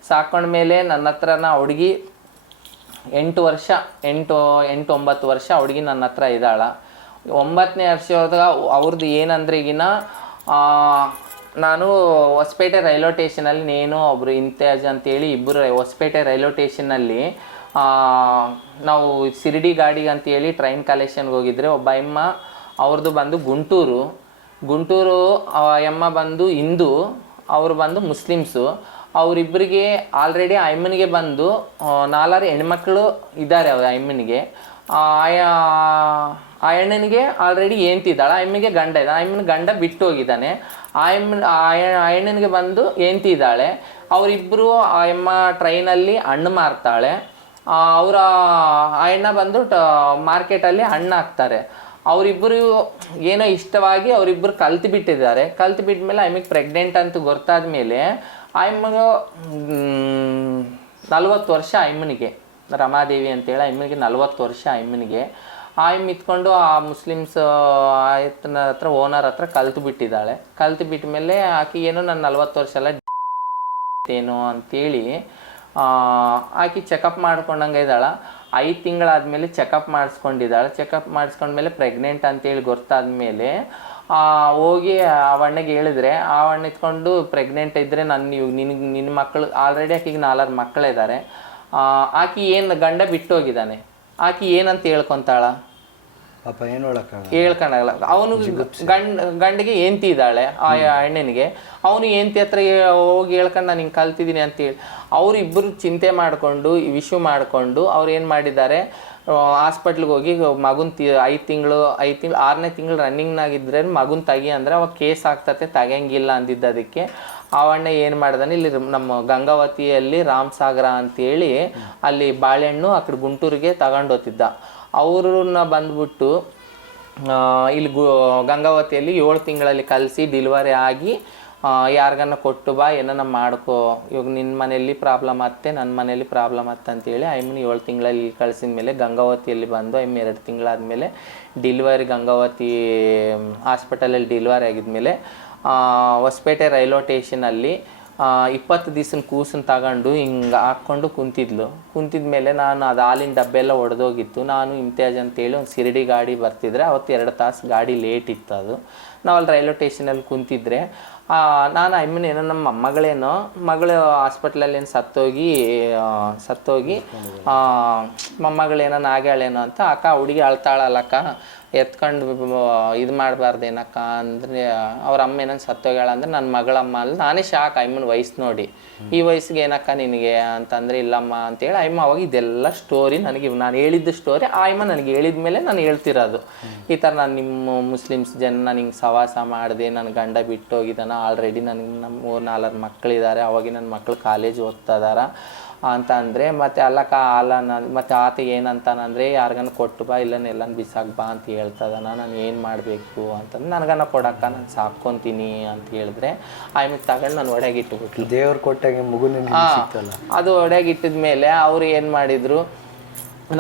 ಸಾಕೊಂಡ್ಮೇಲೆ ನನ್ನ ಹತ್ರನ ಹುಡುಗಿ 8 ವರ್ಷ 8-9 ವರ್ಷ ಹುಡುಗಿ ನನ್ನ ಹತ್ರ ಇದ್ದಾಳ. 9ನೇ ವರ್ಷದಾಗ ಅವ್ರದ್ದು ಏನಂದ್ರೆ ಈಗಿನ ನಾನು ಹೊಸಪೇಟೆ ರೈಲ್ವೆ ಸ್ಟೇಷನಲ್ಲಿ ನೇನು ಒಬ್ಬರು ಇಂತಿಯಾಜ್ ಅಂತೇಳಿ ಇಬ್ಬರು ಹೊಸಪೇಟೆ ರೈಲ್ವೆ ಸ್ಟೇಷನ್ನಲ್ಲಿ ನಾವು ಶಿರಡಿ ಗಾಡಿಗೆ ಅಂತೇಳಿ ಟ್ರೈನ್ ಕಲೆಕ್ಷನ್ಗೆ ಹೋಗಿದ್ರೆ, ಒಬ್ಬ ಅಮ್ಮ ಅವ್ರದ್ದು ಬಂದು ಗುಂಟೂರು ಅಮ್ಮ ಬಂದು ಹಿಂದೂ, ಅವರು ಬಂದು ಮುಸ್ಲಿಮ್ಸು. ಅವರಿಬ್ಬರಿಗೆ ಆಲ್ರೆಡಿ ಅಮ್ಮನಿಗೆ ಬಂದು 4 ಹೆಣ್ಮಕ್ಳು ಇದ್ದಾರೆ. ಅವ್ರ ಅಮ್ಮನಿಗೆ ಆ ಹೆಣ್ಣನಿಗೆ ಆಲ್ರೆಡಿ ಏಂತಿದ್ದಾಳೆ, ಅಮ್ಮಿಗೆ ಗಂಡ ಇದ್ದಾಳೆ. ಅಮ್ಮನ ಗಂಡ ಬಿಟ್ಟು ಹೋಗಿದ್ದಾನೆ. ಆ ಹೆಣ್ಣನಿಗೆ ಬಂದು ಏಂತಿ ಇದ್ದಾಳೆ. ಅವರಿಬ್ಬರು ಆ ಅಮ್ಮ ಟ್ರೈನಲ್ಲಿ ಹಣ್ಣು ಮಾರ್ತಾಳೆ. ಅವರ ಆ ಹೆಣ್ಣ ಬಂದು ಮಾರ್ಕೆಟಲ್ಲಿ ಹಣ್ಣು ಹಾಕ್ತಾರೆ. ಅವರಿಬ್ಬರು ಏನೋ ಇಷ್ಟವಾಗಿ ಅವರಿಬ್ಬರು ಕಲ್ತು ಬಿಟ್ಟಿದ್ದಾರೆ. ಕಲ್ತು ಬಿಟ್ಟ ಆಮೇಲೆ ಪ್ರೆಗ್ನೆಂಟ್ ಅಂತ ಗೊತ್ತಾದ ಮೇಲೆ ಅಮ್ಮಗ 40 ವರ್ಷ ಅಮ್ಮನಿಗೆ, ರಮಾದೇವಿ ಅಂತೇಳಿ ಅಮ್ಮನಿಗೆ 40 ವರ್ಷ ಅಮ್ಮನಿಗೆ. ಅಮ್ಮ ಇತ್ಕೊಂಡು ಆ ಮುಸ್ಲಿಮ್ಸ್ ಆಯ್ತನ ಹತ್ರ ಓನರ್ ಹತ್ರ ಕಲ್ತು ಬಿಟ್ಟಿದ್ದಾಳೆ. ಕಲ್ತು ಬಿಟ್ಟ ಮೇಲೆ ಆಕೆ ಏನೋ ನಾನು 40 ವರ್ಷ ಎಲ್ಲ ಏನು ಅಂತೇಳಿ ಆಕೆ ಚೆಕಪ್ ಮಾಡ್ಕೊಂಡಂಗೆ ಇದ್ದಾಳೆ. 5 ತಿಂಗಳಾದಮೇಲೆ ಚೆಕಪ್ ಮಾಡಿಸ್ಕೊಂಡಿದ್ದಾಳೆ. ಚೆಕಪ್ ಮಾಡಿಸ್ಕೊಂಡ್ಮೇಲೆ ಪ್ರೆಗ್ನೆಂಟ್ ಅಂತೇಳಿ ಗೊತ್ತಾದ್ಮೇಲೆ ಹೋಗಿ ಆ ಅಣ್ಣಗೆ ಹೇಳಿದ್ರೆ, ಆ ಅಣ್ಣ ಇತ್ಕೊಂಡು ಪ್ರೆಗ್ನೆಂಟ್ ಇದ್ದರೆ ನಿನ್ನ ಮಕ್ಕಳು ಆಲ್ರೆಡಿ ಆಕೆಗೆ 4 ಮಕ್ಕಳಿದ್ದಾರೆ, ಆಕೆ ಏನು ಗಂಡ ಬಿಟ್ಟು ಹೋಗಿದ್ದಾನೆ, ಆಕೆ ಏನಂತ ಹೇಳ್ಕೊತಾಳ? ಪಾಪ ಏನು ಹೇಳ್ಕೊಳಲ್ಲ. ಅವನು ಗಂಡಿಗೆ ಏಂತಿ ಇದ್ದಾಳೆ ಆ ಹೆಣ್ಣಿನಿಗೆ. ಅವನು ಏಂತಿ ಹತ್ರ ಹೋಗಿ ಹೇಳ್ಕೊಂಡು ನಾನು ಹಿಂಗೆ ಕಲ್ತಿದ್ದೀನಿ ಅಂತೇಳಿ ಅವರಿಬ್ಬರು ಚಿಂತೆ ಮಾಡಿಕೊಂಡು ವಿಶ್ವ ಮಾಡಿಕೊಂಡು ಅವ್ರು ಏನು ಮಾಡಿದ್ದಾರೆ, ಹಾಸ್ಪಿಟ್ಲಿಗೆ ಹೋಗಿ ಮಗುನ 5 ತಿಂಗಳು 6ನೇ ತಿಂಗಳು ರನ್ನಿಂಗ್ನಾಗಿದ್ದರೆ ಮಗುನ ತೆಗಿ ಅಂದರೆ ಅವಾಗ ಕೇಸ್ ಆಗ್ತತೆ, ತೆಗಿಯಂಗಿಲ್ಲ ಅಂದಿದ್ದದಕ್ಕೆ ಅವಣ್ಣ ಏನು ಮಾಡ್ದಾನೆ, ಇಲ್ಲಿ ನಮ್ಮ ಗಂಗಾವತಿಯಲ್ಲಿ ರಾಮಸಾಗರ ಅಂತೇಳಿ ಅಲ್ಲಿ ಬಾಳೆಹಣ್ಣು ಆ ಕಡೆ ಗುಂಟೂರಿಗೆ ತಗೊಂಡು ಹೋಗ್ತಿದ್ದ. ಅವ್ರನ್ನ ಬಂದ್ಬಿಟ್ಟು ಇಲ್ಲಿ ಗಂಗಾವತಿಯಲ್ಲಿ 7 ತಿಂಗಳಲ್ಲಿ ಕಲಿಸಿ ಡೆಲಿವರಿ ಆಗಿ ಯಾರಿಗನ್ನ ಕೊಟ್ಟು ಬಾ ಏನನ್ನ ಮಾಡ್ಕೋ, ಇವಾಗ ನಿನ್ನ ಮನೆಯಲ್ಲಿ ಪ್ರಾಬ್ಲಮ್ ಆಗುತ್ತೆ, ನನ್ನ ಮನೆಯಲ್ಲಿ ಪ್ರಾಬ್ಲಮ್ ಆಗುತ್ತೆ ಅಂತೇಳಿ ಅಮ್ಮನ 7 ತಿಂಗಳಲ್ಲಿ ಕಳಿಸಿದ ಮೇಲೆ ಗಂಗಾವತಿಯಲ್ಲಿ ಬಂದು ಅಮ್ಮ 2 ತಿಂಗಳಾದಮೇಲೆ ಡೆಲಿವರಿ ಗಂಗಾವತಿ ಹಾಸ್ಪಿಟಲಲ್ಲಿ ಡೆಲಿವರಿ ಆಗಿದ್ಮೇಲೆ ಹೊಸಪೇಟೆ ರೈಲ್ವೆ ಸ್ಟೇಷನಲ್ಲಿ 20 ದಿವಸನ ಕೂಸನ್ನು ತಗೊಂಡು ಹಿಂಗೆ ಹಾಕ್ಕೊಂಡು ಕುಂತಿದ್ಮೇಲೆ ನಾನು ಅದು ಹಾಲಿನ ಡಬ್ಬೆಲ್ಲ ಒಡೆದೋಗಿತ್ತು. ನಾನು ಇಮ್ತಿಯಾಜ್ ಅಂತೇಳಿ ಒಂದು ಶಿರಡಿ ಗಾಡಿ ಬರ್ತಿದ್ರೆ ಅವತ್ತು 2 ತಾಸು ಗಾಡಿ ಲೇಟ್ ಇತ್ತು. ಅದು ನಾವು ಅಲ್ಲಿ ರೈಲ್ವೆ ಸ್ಟೇಷನಲ್ಲಿ ಕುಂತಿದ್ರೆ ನಾನು ಅಮ್ಮನೇನೋ ನಮ್ಮ ಮಗಳು ಹಾಸ್ಪಿಟ್ಲಲ್ಲೇನು ಸತ್ತೋಗಿ ಮೊಮ್ಮಗಳೇನೋ ನಾಗ್ಯಾಳೇನೋ ಅಂತ ಅಕ್ಕ ಹುಡುಗಿ ಅಳ್ತಾಳಲ್ಲಕ್ಕ, ಎತ್ಕೊಂಡು ಇದು ಮಾಡಬಾರ್ದೇನಕ್ಕ ಅಂದರೆ ಅವ್ರ ಅಮ್ಮ ಏನಂದು ಸತ್ತೋಗ್ಯಾಳ ಅಂದರೆ ನನ್ನ ಮಗಳಮ್ಮ ಅಲ್ಲ. ನಾನೇ ಶಾಕ್ ಅಮ್ಮನ ವಯಸ್ಸು ನೋಡಿ, ಈ ವಯಸ್ಸಿಗೆ ಏನಕ್ಕ ನಿನಗೆ ಅಂತಂದರೆ ಇಲ್ಲಮ್ಮ ಅಂತೇಳಿ ಅಮ್ಮ ಅವಾಗ ಇದೆಲ್ಲ ಸ್ಟೋರಿ ನನಗೆ, ನಾನು ಹೇಳಿದ್ದ ಸ್ಟೋರಿ ಆ ಅಮ್ಮ ನನಗೆ ಹೇಳಿದ ಮೇಲೆ ನಾನು ಹೇಳ್ತಿರೋದು. ಈ ಥರ ನಾನು ನಿಮ್ಮ ಮುಸ್ಲಿಮ್ಸ್ ಜನ ಹಿಂಗೆ ಸವಾಸ ಮಾಡಿದೆ, ನನ್ನ ಗಂಡ ಬಿಟ್ಟು ಹೋಗಿದ್ದಾನ, ಆಲ್ರೆಡಿ ನನಗೆ 3-4 ಮಕ್ಕಳಿದ್ದಾರೆ, ಅವಾಗ ನನ್ನ ಮಕ್ಕಳು ಕಾಲೇಜ್ ಓದ್ತಾ ಇದಾರ ಅಂತ ಅಂದರೆ ಮತ್ತೆ ಅಲ್ಲಕ್ಕ ಮತ್ತು ಆತ ಏನಂತಾನಂದರೆ ಯಾರಿಗನ್ನ ಕೊಟ್ಟು ಬಾ ಎಲ್ಲನ ಬಿಸಾಕ್ ಬಾ ಅಂತ ಹೇಳ್ತದಾನ, ನಾನು ಏನು ಮಾಡಬೇಕು ಅಂತಂದ್ರೆ ನನಗನ್ನ ಕೊಡಕ್ಕ ನಾನು ಸಾಕ್ಕೊತೀನಿ ಅಂತ ಹೇಳಿದ್ರೆ ಆಮೇಲೆ ತಗೊಂಡು ನಾನು ಒಡೆಗಿಟ್ಟುಬಿಟ್ಲು. ದೇವ್ರು ಕೊಟ್ಟಾಗ ಮಗುನ ಅದು ಒಡೆಗಿಟ್ಟಿದ ಮೇಲೆ ಅವರು ಏನು ಮಾಡಿದರು,